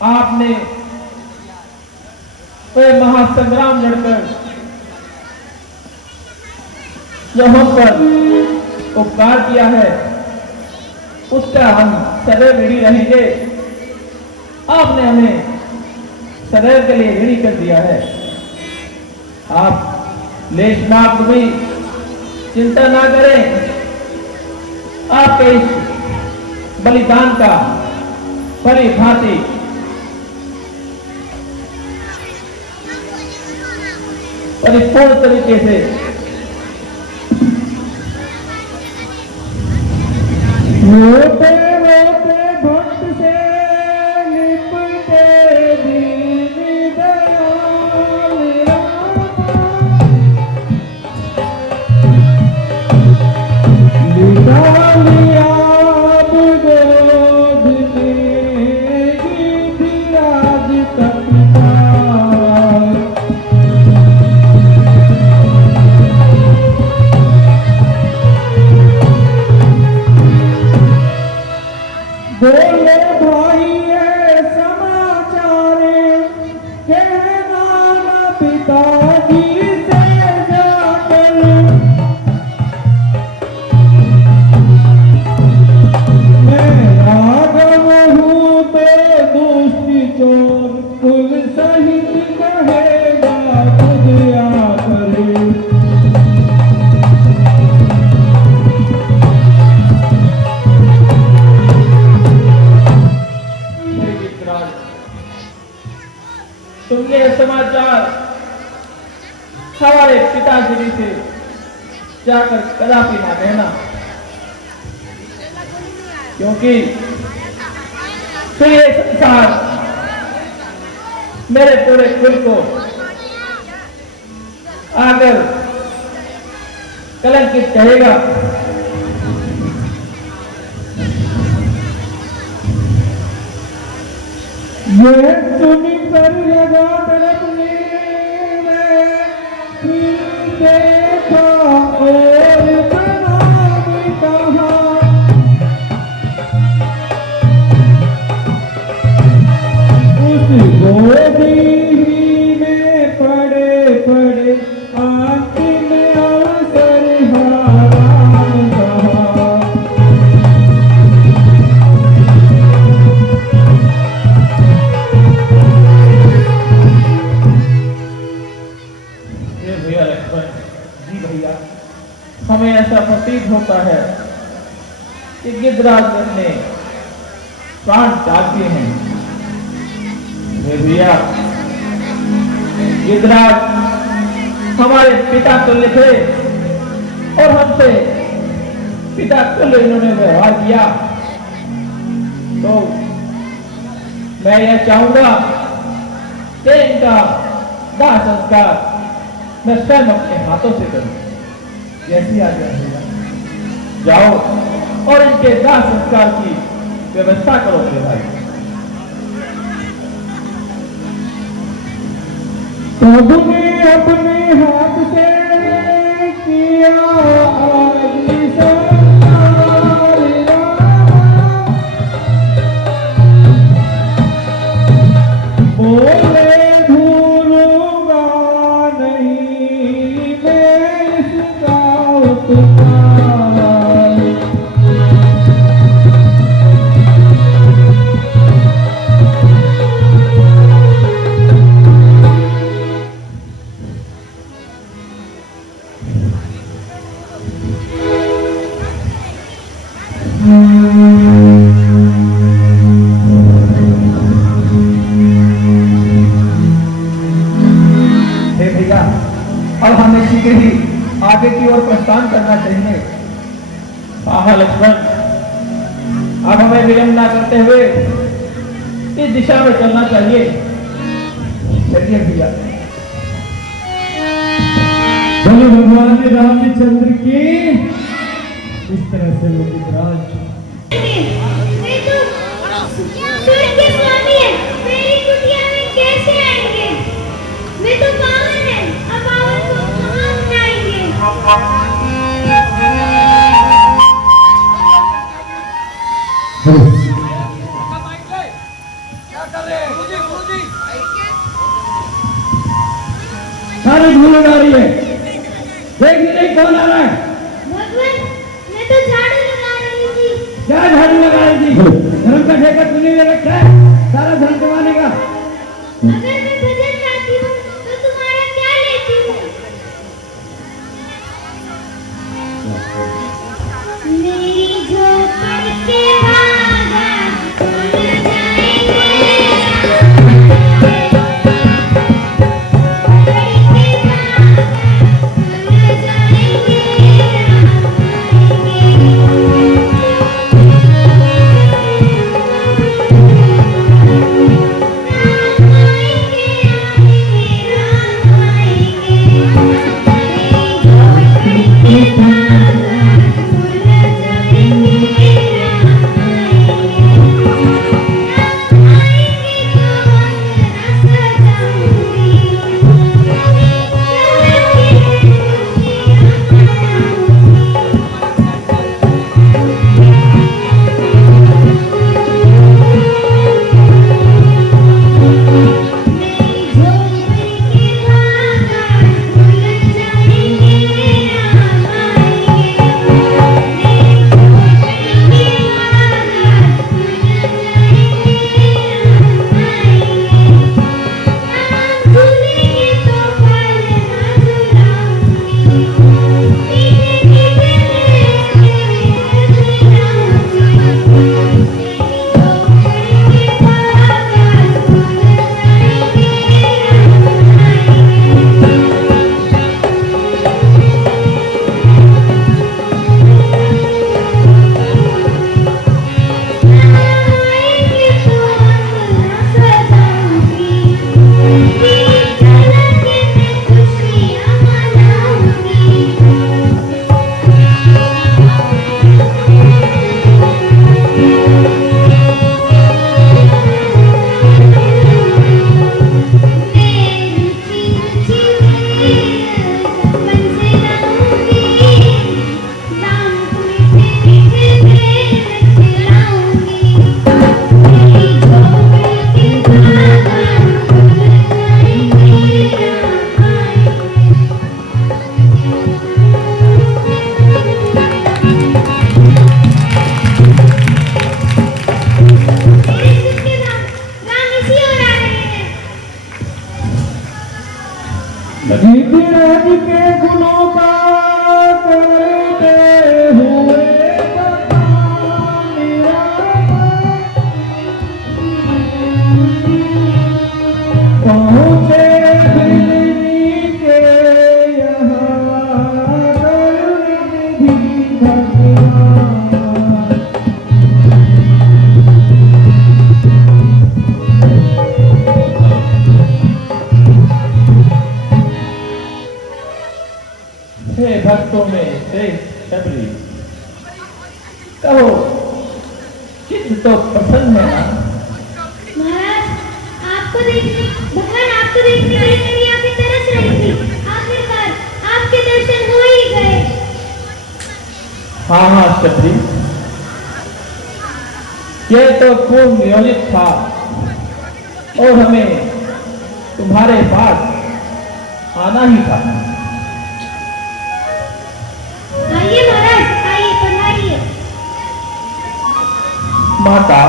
आपने वह महासंग्राम लड़कर जो हम पर उपकार किया है उसका हम सदैव ऋणी रहेंगे। आपने हमें सदैव के लिए ऋणी कर दिया है। आप लेशनाथ भी चिंता ना करें, आपके इस बलिदान का भली भांति परिपूर्ण तरीके से रोते रोते भक्त से निपट चोर कुल सहित कहेगा खुदिया करे। तुमने यह समाचार हमारे पिताश्री से जाकर कदापि ना कहना, क्योंकि फिर ये संसार मेरे पूरे कुल को आकर कलंकित कहेगा। ये सुनी कर लगा तड़पने में, फिर देखा और बना भी कहा। उस गोदी में पड़े पड़े अंतिम अवसर हारान कहा। भैया लक्ष्मण जी, भैया हमें ऐसा प्रतीत होता है कि गिद्धराज ने प्राण त्याग दिए हैं। भैया गिद्धराज हमारे पिता तुल्य थे और हमसे पिता तुल्य इन्होंने व्यवहार किया, तो मैं यह चाहूंगा कि इनका दाह संस्कार मैं स्वयं अपने हाथों से करूं। जैसी आ जाएगा, जाओ और इनके दाह संस्कार की व्यवस्था करो मेरे भाई। तुमने अपने हाथ से किया आदि संस्कार, बोले भूलूंगा नहीं मैं इसका उपकार। हे भैया, अब हमें शीघ्र ही आगे की ओर प्रस्थान करना चाहिए। हाँ लक्ष्मण, अब हमें विलंब न करते हुए इस दिशा में चलना चाहिए। चलिए भैया। बोलो भगवान रामचंद्र की। इस तरह से वो गिद्धराज मैं तो स्वर्गीय स्वामी है, मेरी कुटिया में कैसे आएंगे? मैं तो पावन है, अपावन को कहाँ अपनाएंगे? सारी धूल उड़ा रही है, देख नहीं कौन आ रहा है। भगवान, मैं तो झाड़ू लगा रही थी। क्या झाड़ू लगा रही थी? धर्म का ठेका तूने ले रखा है, सारा धर्म कमाने का। अगर मैं भजन गाती हूँ तो तुम्हारा क्या लेती हूँ? मेरी झोपड़ के बागान खुल जाएंगे, राम आएंगे। गिरिराज के गुणों का करते हुए बखान पहुँचे दिल्ली के यहाँ निधि भगवान। हे भक्तों में श्रेष्ठ शबरी, कहो चित्त तो प्रसन्न है ना? महाराज, आपको देखने भगवान आपको देखने के लिए मेरी आंखें तरस रही थी। आखिरकार आपके दर्शन हो ही गए। हाँ हाँ शबरी, यह तो पूर्ण योनित था और हमें तुम्हारे पास आना ही था। आइए महाराज, आइए पधारिए। माता,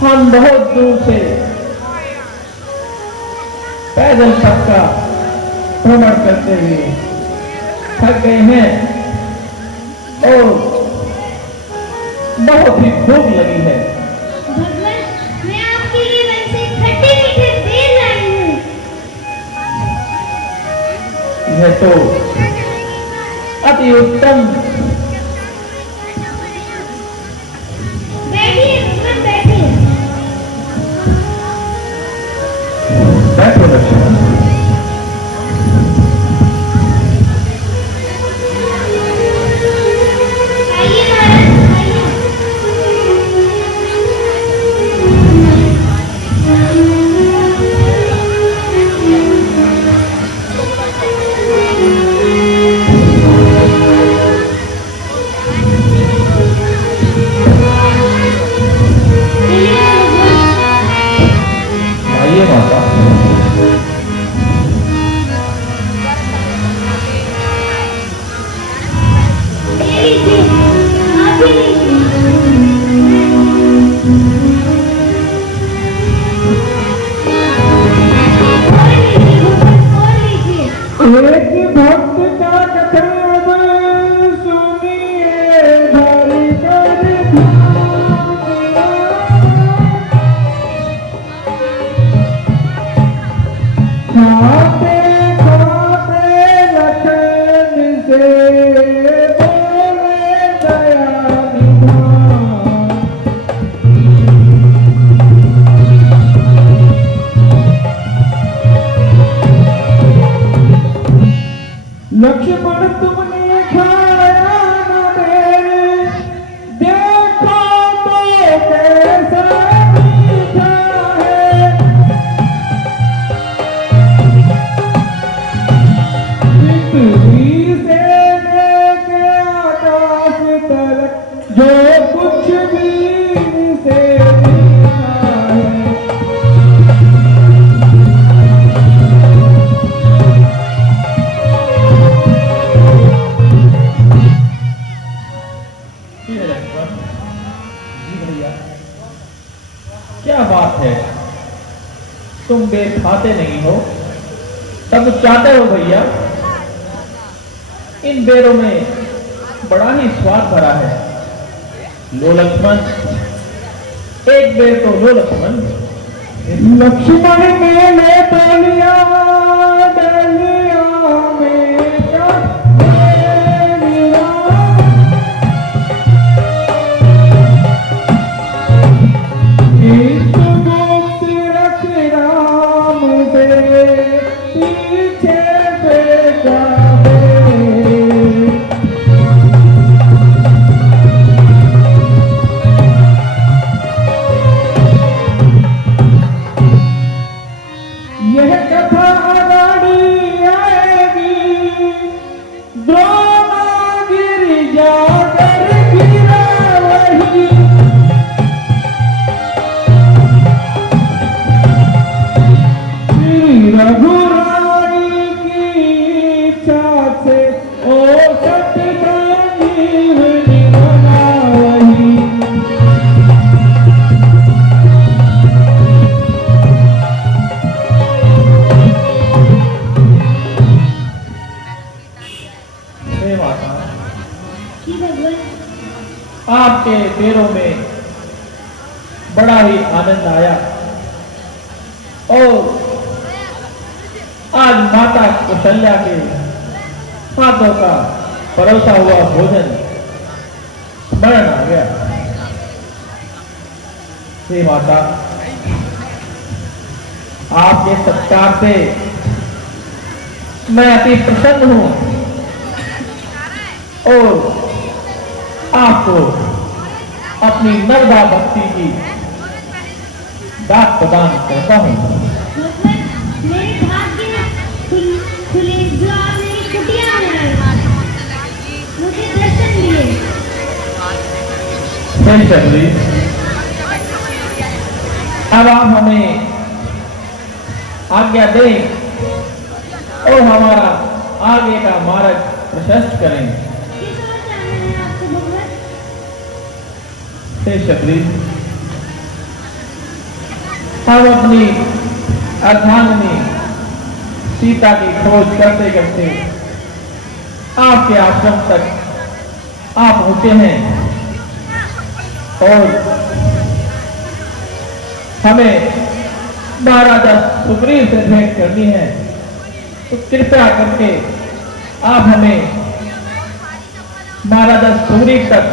हम बहुत दूर से पैदल पथ का भ्रमण करते हुए थक गए हैं और बहुत ही भूख लगी है। भगवान, मैं आपके लिए वैसे खट्टे मीठे बेर लाई हूँ। यह तो अति उत्तम। बैठिए भगवान, बैठिए। बैठो लक्ष्मण। आइए महाराज, आइए। आइए माता। ये लीजिए, आप भी लीजिए। और लीजिए भगवान, और लीजिए। एक भक्त का कथन सुनिए धरि कर खाते खाते लखन से बोले दया निधान। लक्ष्मण तुमने खाया न मेरे, देखो तो कैसा मीठा है। पृथ्वी से लेके आकाश तक जो कुछ भी इनसे मीठा है। जी भैया, क्या बात है, तुम बेर खाते नहीं हो, तब चाहते हो भैया? इन बेरों में बड़ा ही स्वाद भरा है। लो लक्ष्मण, एक बेर तो लो लक्ष्मण। लक्ष्मण ने ले तो लिया डलिया में का लिया। इस गुप्त रख राम से पीछे बेटा यह कथा अगाड़ी आएगी, द्रोणागिरि जाकर गिरा वही। श्री रघुराई की इच्छा से ओ सत संजीवनी बना वही। आपके पैरों में बड़ा ही आनंद आया और आज माता कौशल्या के हाथों का परोसा हुआ भोजन स्मरण आ गया। हे माता, आपके सत्कार से मैं अति प्रसन्न हूं और आपको अपनी नर्मदा भक्ति की दात प्रदान करता हूं। मेरे भाग्य खुले जो आप मेरी कुटिया में आए, मुझे दर्शन दिए। शबरी, अब आप हमें आज्ञा दें और हमारा आगे का मार्ग प्रशस्त करें। किस ओर जाना है आपको भगवान? हे शबरी, हम अपनी अर्धांगिनी सीता की खोज करते करते आपके आश्रम तक आप पहुंचे हैं और हमें महाराजा सुग्रीव से भेंट करनी है, तो कृपया करके आप हमें महाराजा सुग्रीव तक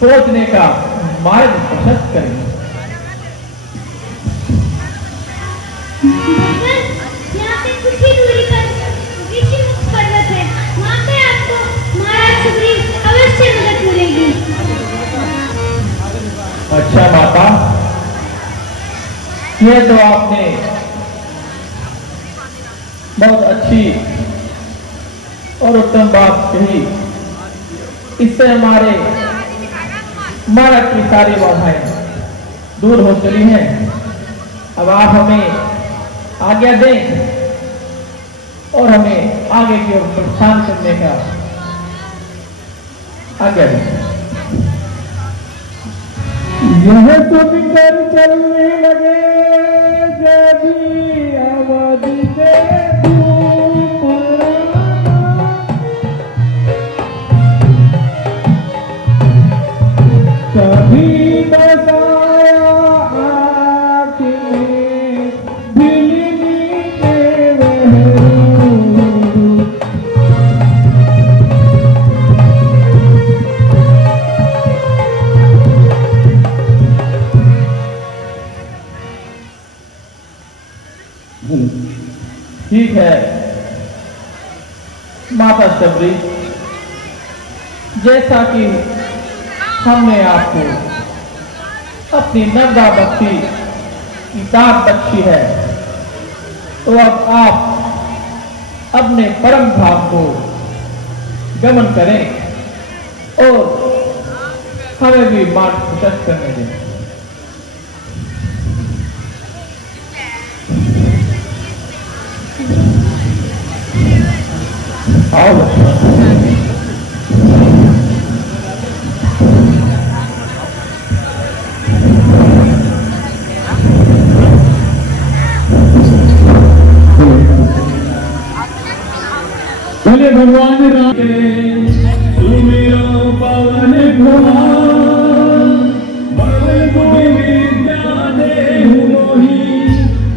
पहुंचने का मार्ग प्रशस्त करें। भगवान, यहाँ से कुछ ही दूरी पर ऋषिमुख पर्वत है, वहाँ पे आपको महाराज सुग्रीव अवश्य मदद मिलेगी। अच्छा माता, यह तो आपने बहुत अच्छी और उत्तम बात कही। इससे हमारे मार्ग की सारी बाधाएं दूर हो चली हैं। अब आप हमें आज्ञा दें और हमें आगे की ओर प्रस्थान करने का आज्ञा दें। यह सुनकर चलने लगे जभी अवधि से धूप रामा। कभी बसाया आँख में बिजली के वह ठीक है माता शबरी, जैसा कि हमने आपको अपनी नर्मदा भक्ति की दात बख्शी है, तो अब आप अपने परम भाव को गमन करें और हमें भी मार्ग प्रशस्त करने दें। आओ बोले भगवान राम के सुमिरो पवन कुमार, बल बुद्धि विद्या देहु मोहि,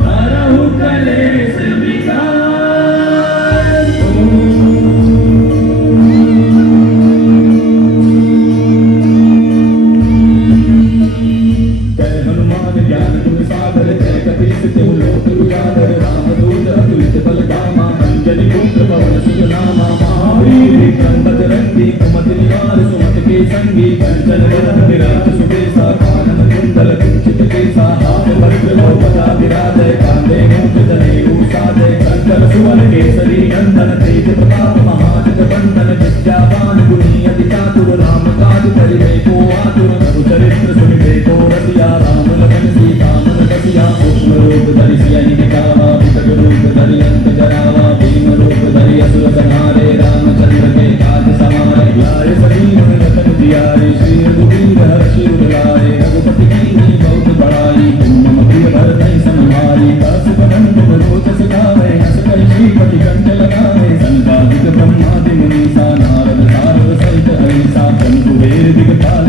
हरहु कलेश विकार। जय हनुमान ज्ञान गुण सागर, जय कपीस तिहु लोक उजागर, रामदूत अतुलित बल धामा, अंजनी पुत्र पवन सुत नामा। महावीर विक्रम बजरंगी, कुमति निवार सुमति के संगी, कंचन वरन विराज सुबेसा, कानन कुंडल कुंचित केसा, हाथ वज्र और गदा विराजय, कांधे मूंछ जनेऊ साजय, शंकर सुवन केसरी नंदन, तेज प्रताप महाजगवंदन, विद्यावान गुणी अति चातुर, राम काज करिबे को आतुर, चरित्र सुनिबे को रसिया, राम लखन सीता मन बसिया, सूक्ष्म रूप धरि सियहि दिखावा, विकट रूप धरि अंत जरावा, भीम रूप धरि असुर संहारे, रामचंद्र के काज सवारे, लाए सजीवन लखन जियारे, श्री रघुवीर हर्षि उर लाए, रघुपति कीन्ही बहुत बड़ाई, तुम मम प्रिय भरतहि समभाई, दास बदन तुम रोज सुखावे, हस कहि श्रीपति कंठ लगावे, संकादिक ब्रह्मादि मुनीसा, नारद सारद सहित हरिसा, शंभु वेद दिगपाल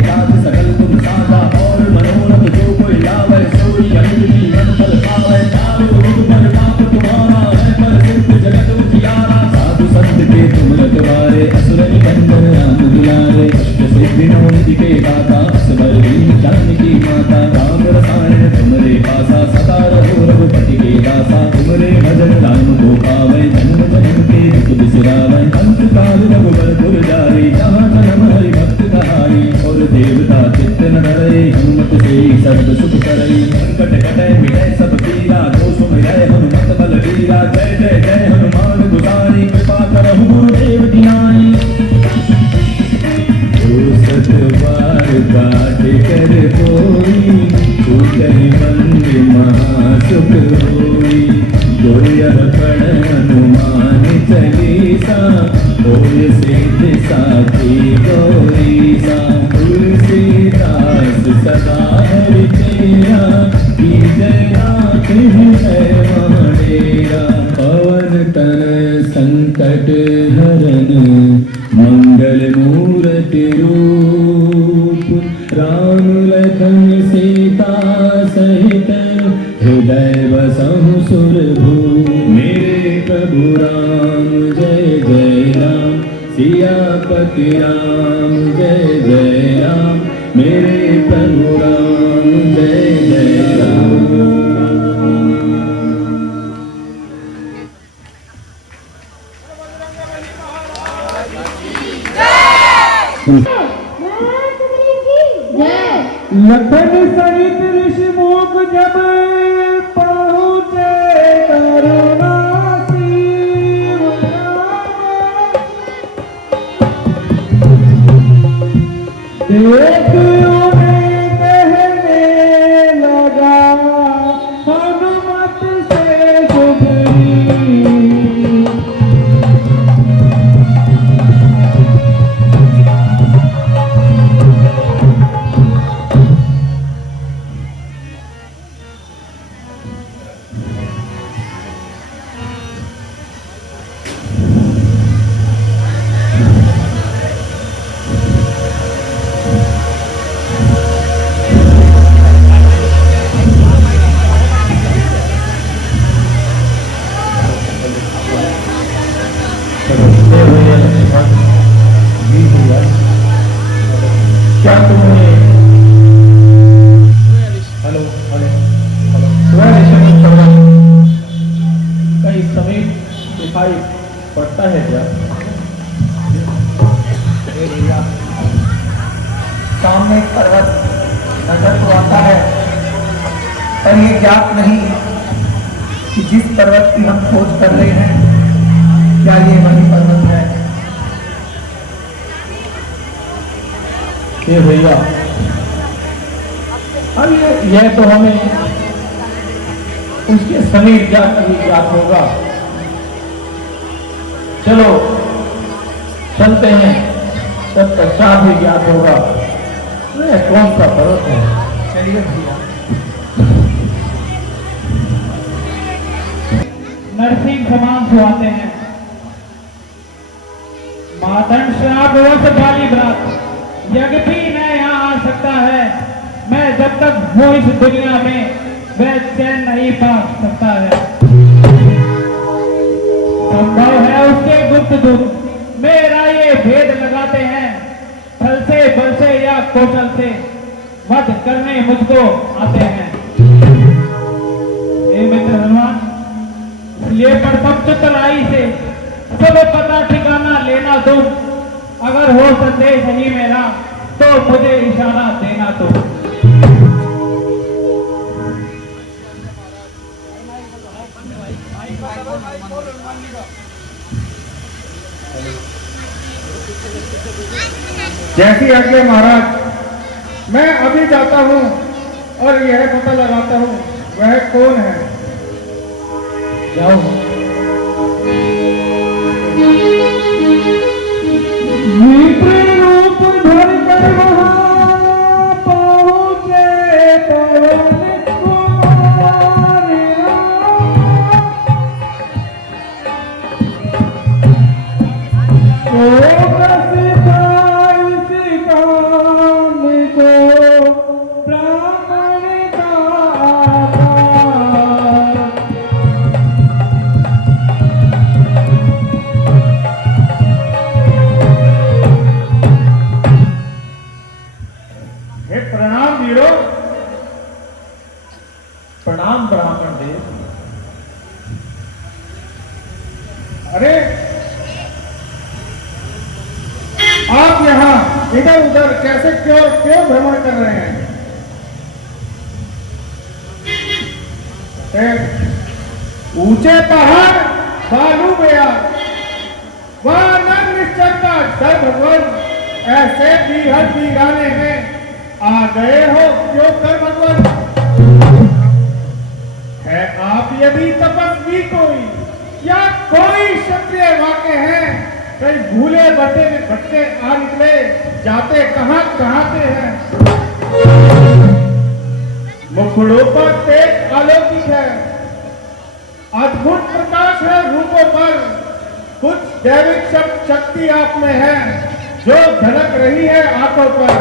साथ सकल तुम साधा और मनोरथ जो कोई लावे सोई अमित जीवन फल पावे चारों युग पर पाप तुम्हारा है पर सिद्ध जगत उजियारा साधु संत के तुम रखवारे असुर निकंदन राम दुलारे अष्ट सिद्धि नौ निधि के दाता असबर दीन जानकी माता राम रसायन तुमरे पासा सदा रहो रघुपति के दासा तुमरे भजन राम को पावे जन्म जन्म के दुख बिसरावे अंत काल रघुबर पुर जाई जहाँ जन्म हरि भक्त कहाई और देवता चित्त न धरे हनुमत से सर्व सुख करई संकट कटे मिटे सब पीरा दोष मिटे हनुमत बल वीरा जय जय जय हनुमान गुसाई कृपा करहु गुरुदेव की नाई सतवार काट कर कोई छूटहि मंद महासुख होई जो यह पढ़ हनुमान चालीसा होय सिद्ध साखी गौरीसा तुलसीदास सदा हरि तेरा की जय नाथ है महाडेरा पवन तनय संकट हरन मंगल मूर्ति रूप राम लखन सीता सहित हृदय बसहु सुरभूप मेरे प्रभु राम जय जय राम सियापति राम जय जय राम मेरे प्रभु राम जय जय राम। लखन सहित ऋषि मुख जब पहुँचे करुणासी देख उन्हें कहने लगा हनुमत से सुगरी क्या तुमने हेलो हेलो हेलो कहीं समीप दिखाई पड़ता है क्या? सामने पर्वत नजर तो आता है पर ये ज्ञात नहीं कि जिस पर्वत की हम खोज कर रहे हैं क्या ये वही पर्वत है। ये भैया अब यह तो हमें उसके समीप जाकर ही ज्ञात होगा। चलो चलते हैं, तब पश्चात ही ज्ञात होगा वह कौन सा पर्वत है। चलिए भैया। नरसिंह समान सुहाते हैं मातंड श्राप वश बाली ब्रात यज्ञ भी मैं यहाँ आ सकता है। मैं जब तक हूँ इस दुनिया में वह चैन नहीं पा सकता है। संभव है उसके गुप्त दुख मेरा ये भेद लगाते हैं। फल से बल से या कौशल से वध करने मुझको आते हैं। हे मित्र हनुमान, इसलिए प्रथम चतुराई से सब पता ठिकाना लेना तुम। अगर हो संदेश ही मेरा तो मुझे इशारा देना तुम। जैसी आज्ञा महाराज, मैं अभी जाता हूँ और यह पता लगाता हूँ वह कौन है। जाओ। रूप धर कर वहाँ पहुँचे पवन कुमार। ओ बस इसी काम हे प्रणाम वीरो। प्रणाम ब्राह्मण देव। अरे आप यहाँ इधर उधर कैसे क्यों क्यों भ्रमण कर रहे हैं? ऊंचे पहाड़, बालू गया, वह निश्चर का डर भगवान, ऐसे बीहद बीराने में आ गए हो क्यों कर भगवान? है आप यदि तपस्वी कोई या कोई क्षत्रिय वाक्य हैं, कहीं भूले भटके आ निकले, जाते कहाँ कहाते हैं? मुखड़ों पर तेज अलौकिक है, अद्भुत प्रकाश है रूपों पर, कुछ दैविक शक्ति आप में है जो झलक रही है आंखों पर।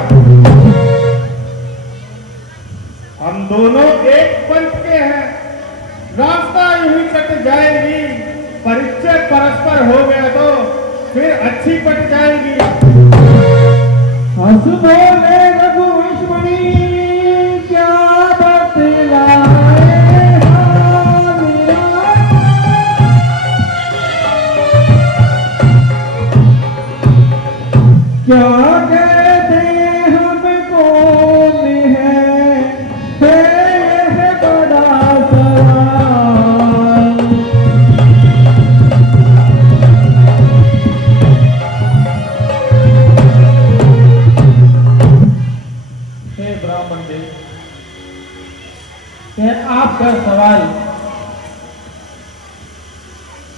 हम दोनों एक पंथ के हैं, रास्ता यूं ही कट जाएगी, परिचय परस्पर हो गया तो फिर अच्छी कट जाएगी। हंस बोले रघुवंशमणि, क्या बतलाए क्या कहते हम कौन है बड़ा सवाल। हे ब्राह्मण देव, यह आपका सवाल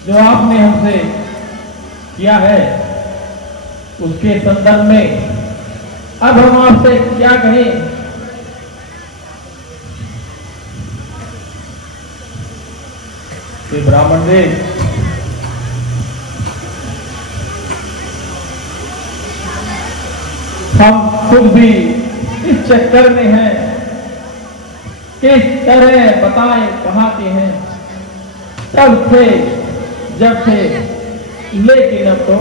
जो आपने हमसे किया है, उसके संदर्भ में अब हम आपसे क्या कहें? कि ब्राह्मण देव, हम खुद भी इस चक्कर में हैं, किस तरह बताएं कहाँ के हैं, तब थे जब थे, लेकिन अब तो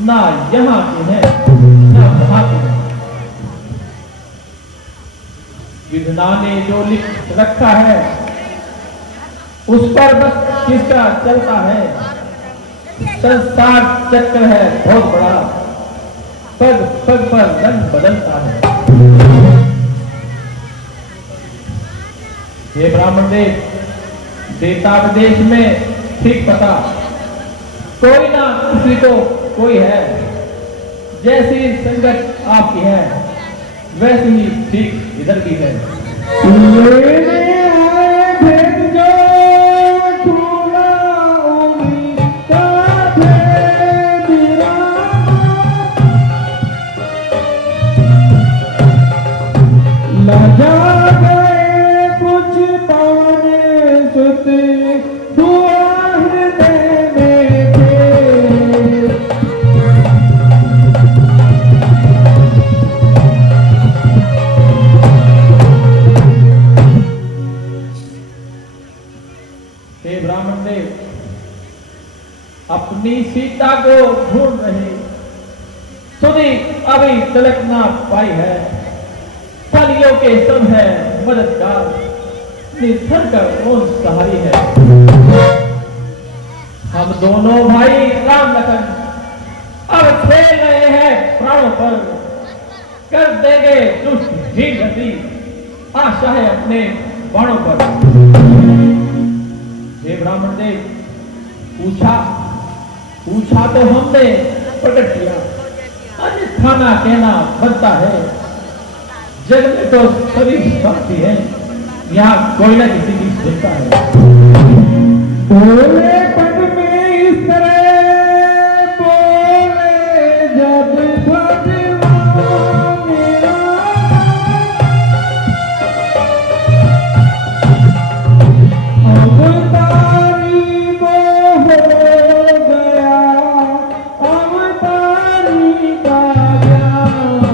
ना यहाँ के हैं ना वहां के हैं। विधना ने जो लिख रखा है उस पर बस किसका चलता है। संसार चक्र है बहुत बड़ा, पग पग पर रंग बदलता है। हे ब्राह्मण देव, देता विदेश में ठीक पता, कोई ना किसी को कोई है, जैसी संगत आपकी है वैसी ही ठीक इधर की है। अपनी सीता को ढूंढ रहे, सुनी अभी तलक ना पाई है, फलियों के सब है मददगार, निर्धन का कौन सहारी है। हम दोनों भाई राम लखन अब खेल रहे हैं प्राणों पर, कर देंगे दुष्ट ही गति, आशा है अपने बाणों पर। हे ब्राह्मण देव, पूछा तो हमने प्रकट किया, अन्यथा ना कहना बनता है। जग में तो सभी स्वार्थी हैं, यहाँ कोई ना किसी की सुनता है। बोले पद में इस तरह बोले जब भगवान मेरा, अब तारी को हो गया, अब तारी का ज्ञान।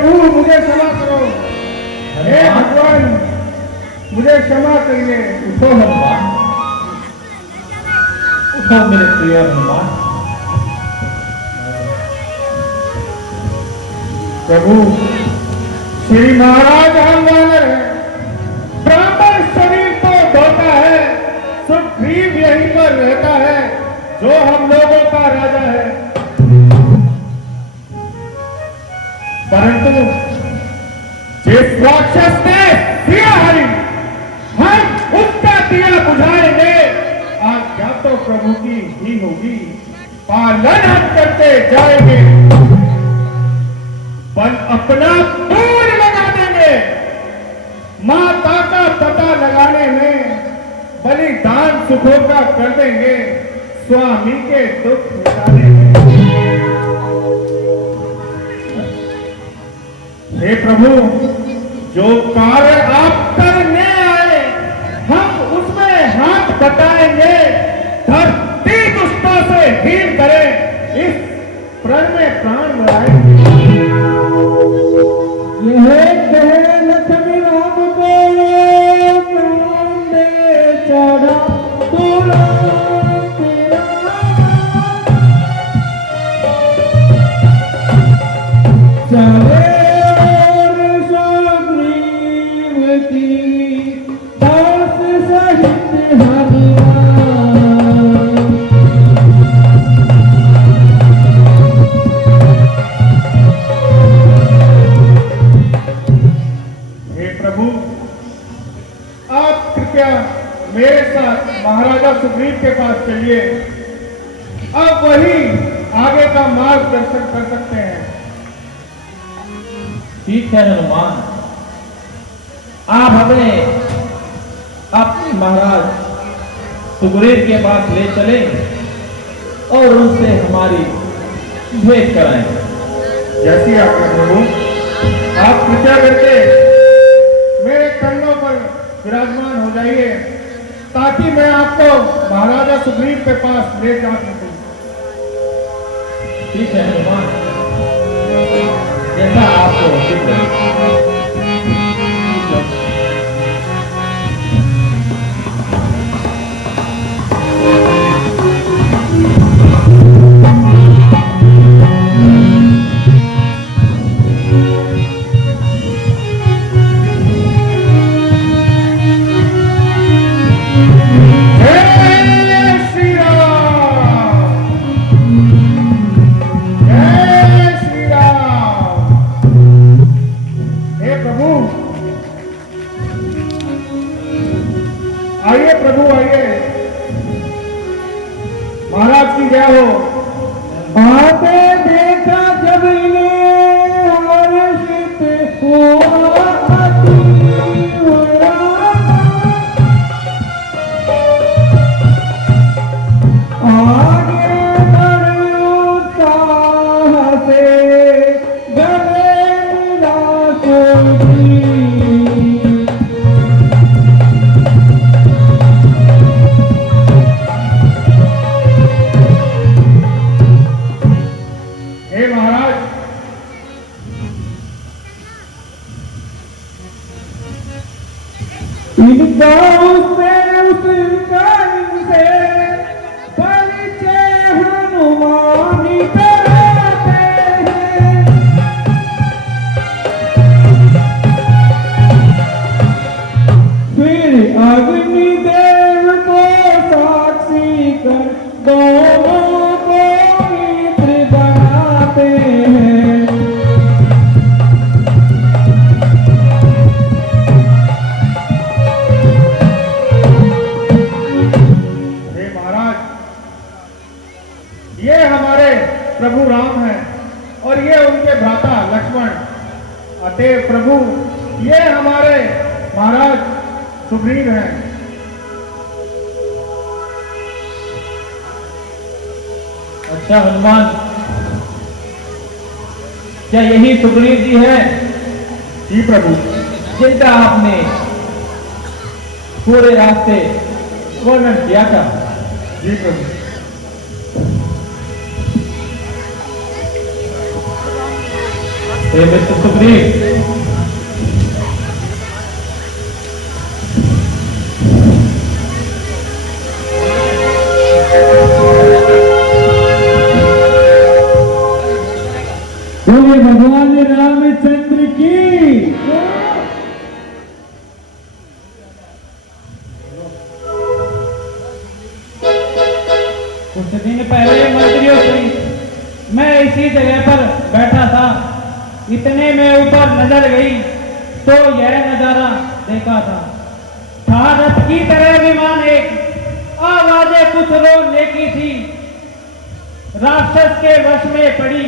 प्रभु मुझे क्षमा करो, हे भगवान मुझे क्षमा करिए। उठो हनुमान, उठो मेरे प्रिय हनुमान। प्रभु श्री महाराज हम वानर है, ब्राह्मण शरीर तो धोता है, सुग्रीव यहीं पर रहता है जो हम लोगों का राजा है। परंतु जिस राक्षस ने दिया हरि, हम उसका दिया बुझाएंगे। आज्ञा तो प्रभु की ही होगी, पालन हम करते जाएंगे। बल अपना दूर लगा देंगे, माता का पता लगाने में बलिदान सुखों का कर देंगे, स्वामी के दुख मिटाने में। हे प्रभु, जो कार्य आप करने आए हम उसमें हाथ बटाएंगे, धरती दुष्टों से हीन करें, इस प्रण में प्राण बढ़ाएंगे। यह कह लक्ष्मी राम को प्राण दे चढ़ा तोड़ा तेरा चले मेरे साथ महाराजा सुग्रीव के पास चलिए, अब वही आगे का मार्गदर्शन कर सकते हैं। ठीक है हनुमान, आप हमें अपने महाराज सुग्रीव के पास ले चले और उनसे हमारी भेंट कराएं। जैसी आज्ञा प्रभु, आप कृपया करके मेरे कंधों पर विराजमान हो जाइए, ताकि मैं आपको महाराजा सुग्रीव के पास ले जा सकूं। ठीक है हनुमान, जैसा आपको उचित लगे। आइए प्रभु आइए, महाराज की जय हो। आते देखा जब इन्हें हर्षित हुआ आगे बढ़े उत्साह से गले मिला कोई। अग्निदेव को साक्षी कर दोनों को मित्र बनाते हैं। हे महाराज, ये हमारे प्रभु राम हैं और ये उनके भ्राता लक्ष्मण। अतः प्रभु, ये हमारे महाराज सुग्रीव हैं। अच्छा हनुमान, क्या यही सुग्रीव जी हैं? जी प्रभु, जिनका आपने पूरे रास्ते वर्णन किया था। जी प्रभु। हे मिस्टर सुग्रीव, बोले भगवान रामचंद्र की। कुछ दिन पहले मंत्रियों से मैं इसी जगह पर बैठा था, इतने में ऊपर नजर गई तो यह नजारा देखा था। रथ की तरह विमान एक आवाजें कुछ रोने की थी, राक्षस के वश में पड़ी,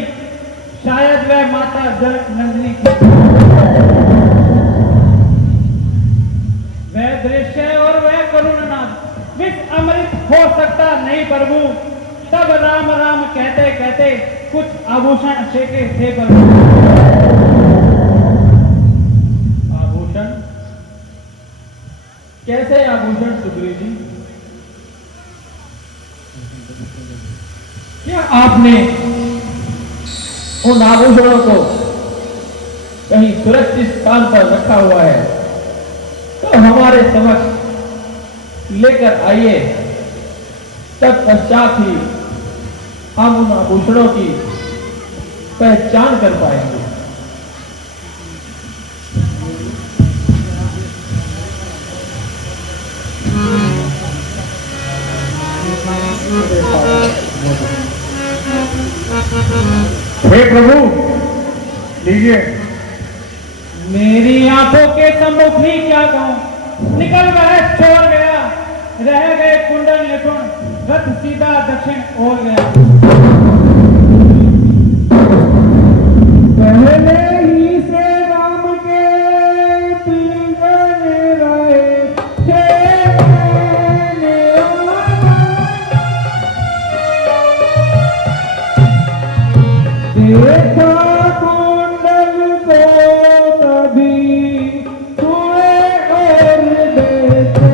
शायद वह माता नंदिनी थी। वह दृश्य और वह करुणनाथ विष अमृत हो सकता नहीं प्रभु। तब राम राम कहते कहते कुछ आभूषण फेंके थे प्रभु। आभूषण? कैसे आभूषण सुग्रीव जी? क्या आपने उन आभूषणों को कहीं सुरक्षित स्थान पर रखा हुआ है तो हमारे समक्ष लेकर आइए, तत्पश्चात ही हम उन आभूषणों की पहचान कर पाएंगे। हे प्रभु, लीजिए। मेरी आंखों के सम्मुख ही क्या कहूं, निकल वह छोड़ गया, रह गए कुंडल निपुण, रथ सीधा दक्षिण ओर गया। पहले ही से राम के पीछे रहे थे, देखा कुंडल को तभी हुए और देखे।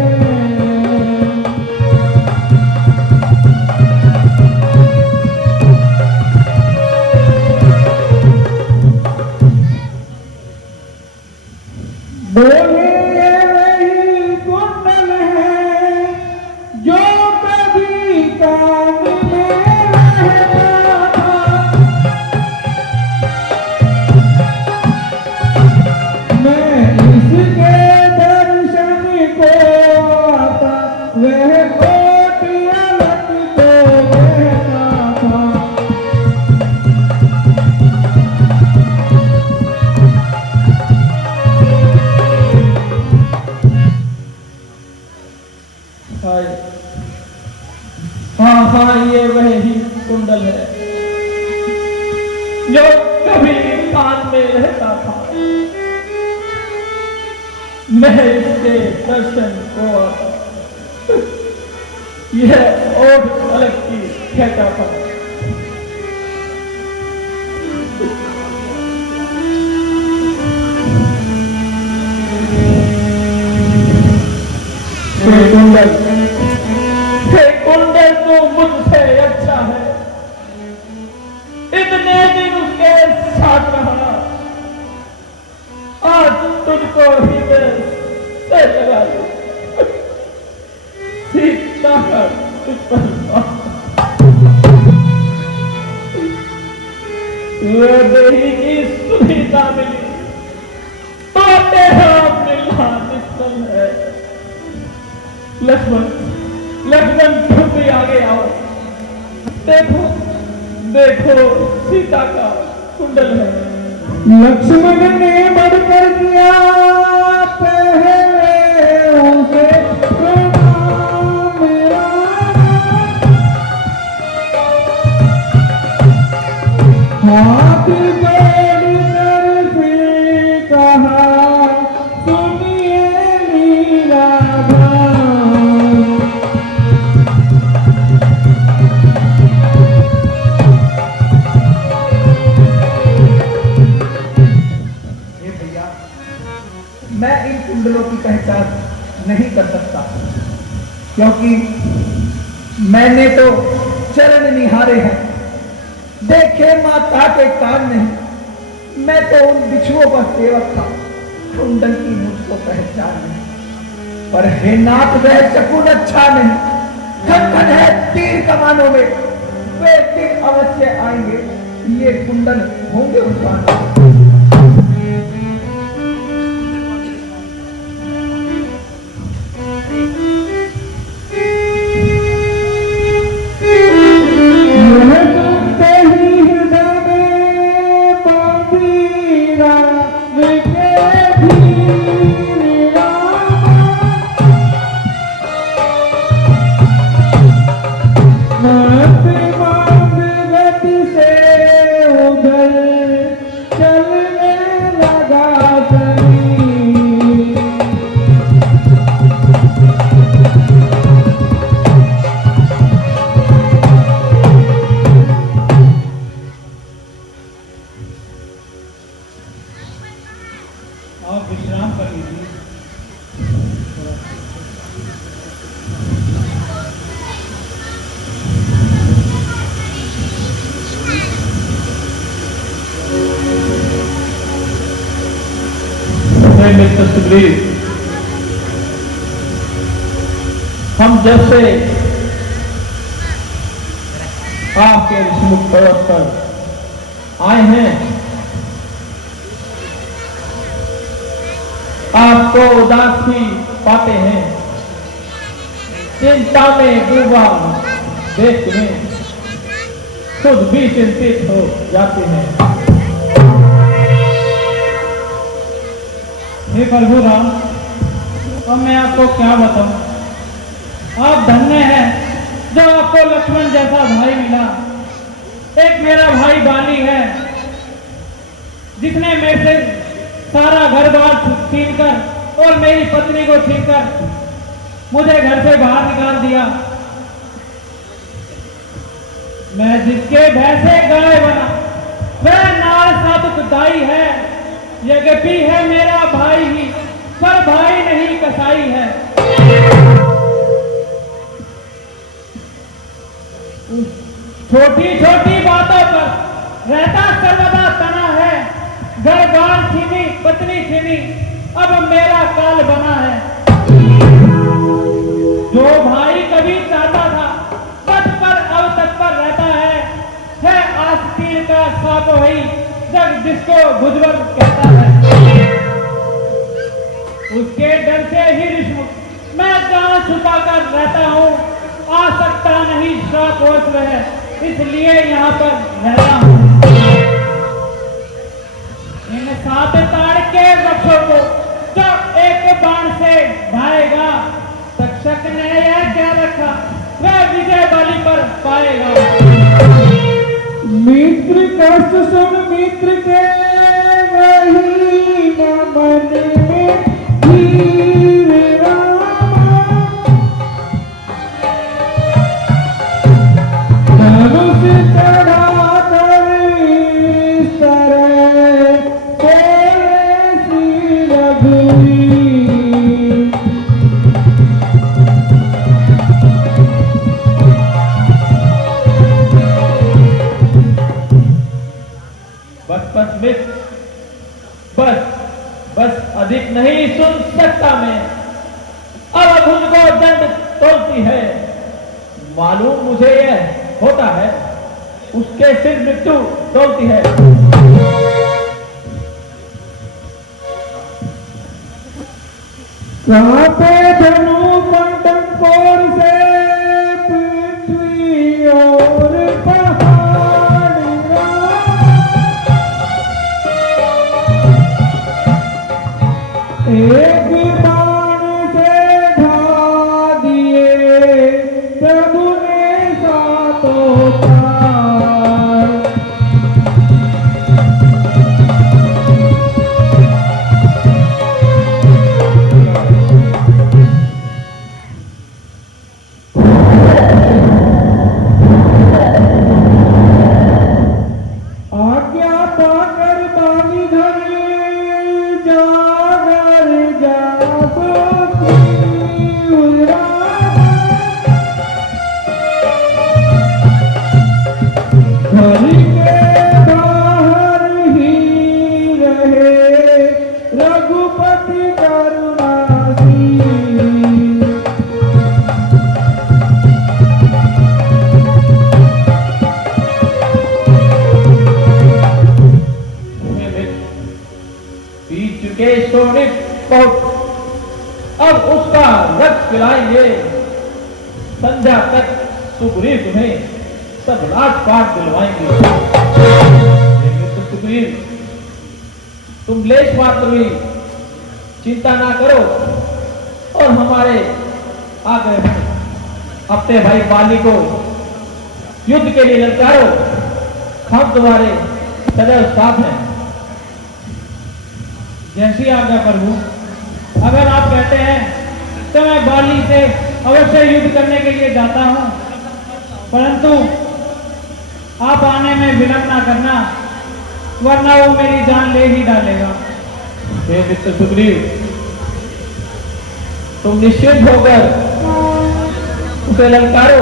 बोले ये वही कुंडल है जो कभी कान में रहता था। मैं इसके दर्शन को आता, वह कोट अलग तो रहता था। हाँ हाँ, ये वही कुंडल है जो कभी कान में रहता था। मैं इसके दर्शन को आता, यह ओट अलग की कहता था। कुंडल तो मुझसे अच्छा है, इतने दिन उसके साथ रहा, आज तुझको ही मैं से लगा लूं, सीता का तुझ पर देही की सुविधा मिली तो तेरा मिलना निश्चल है। लक्ष्मण, लक्ष्मण तुम भी आगे आओ, देखो देखो सीता का कुंडल है। लक्ष्मण ने बढ़कर दिया पहले उसे प्रणाम मेरा। हाथ जोड़कर फिर कहा, सुनिए लीला भाई। हे भैया, मैं इन कुंडलों की पहचान नहीं कर सकता, क्योंकि मैंने तो चरण निहारे हैं, देखे माता के कान नहीं। मैं तो उन बिच्छुओं का सेवक था, कुंडल की मुझको पहचान नहीं। पर हे नाथ वह शकुन अच्छा नहीं, खटखट है तीर कमानों में, वे दिन अवश्य आएंगे, ये कुंडल होंगे उनका नाम। आप विश्राम कर लीजिए। मिस्टर सुग्रीव, हम जैसे आपके ऋषिमुख पर्वत पर आए हैं, आपको उदास ही पाते हैं, चिंता में डूबा देखते हैं, खुद भी चिंतित हो जाते हैं। हे प्रभु राम, अब मैं आपको क्या बताऊं? आप धन्य हैं जो आपको लक्ष्मण जैसा भाई मिला। एक मेरा भाई बाली है जिसने मेरे से सारा घर बार छीनकर और मेरी पत्नी को छीनकर मुझे घर से बाहर निकाल दिया। मैं जिसके भैंसे गाय बना वह नाल साधुक दाई है। यद्यपि है मेरा भाई ही, पर भाई नहीं कसाई है। छोटी छोटी बातों पर रहता सर्वदा तना है। घर बार छीनी, पत्नी छीनी, अब मेरा काल बना है। जो भाई कभी चाहता था तत्पर अब तत्पर रहता है आस्तीर का साप वही जग जिसको भुजबल कहता है। उसके डर से ही ऋषमुख मैं जान छुपाकर रहता हूँ। आ सकता नहीं श्राप वश है, इसलिए यहाँ पर रहता हूँ। इन 7 ताड़ के वृक्षों को जब एक बाण से ढाएगा, तक्षक ने यह क्या रखा वह विजय बलि पर पाएगा। मित्र कष्ट सुन मित्र के वही न मन में धीर रामा। धनुष चढ़ा कर सरे तेरे श्री रघुवीर। बस मित्र, बस अधिक नहीं सुन सकता मैं। अब मुझको दंड तोलती है। मालूम मुझे यह होता है, उसके सिर मृत्यु तोलती है। कहाँ पे धनु कंटन कोर से पृथ्वी और एक बाण से ढा दिए प्रभु ने 7 तार। आज्ञा पाकर बाली घर जागर जाप की उड़ा। बहुत अब उसका रक्त पिलाएंगे। संध्या तक सुग्रीव तुम्हें सब राजपाट दिलवाएंगे। हे मित्र सुग्रीव, तुम लेश मात्र भी चिंता ना करो और हमारे आग्रह अपने भाई बाली को युद्ध के लिए ललकारो। हम तुम्हारे सदैव साथ हैं। जैसी आज्ञा प्रभु। अगर आप कहते हैं तो मैं बाली से अवश्य युद्ध करने के लिए जाता हूं, परंतु आप आने में विलंब ना करना, वरना वो मेरी जान ले ही डालेगा। हे मित्र सुग्रीव, तुम निश्चिंत होकर उसे ललकारो।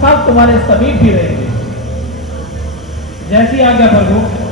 हम तुम्हारे समीप ही रहेंगे। जैसी आज्ञा प्रभु।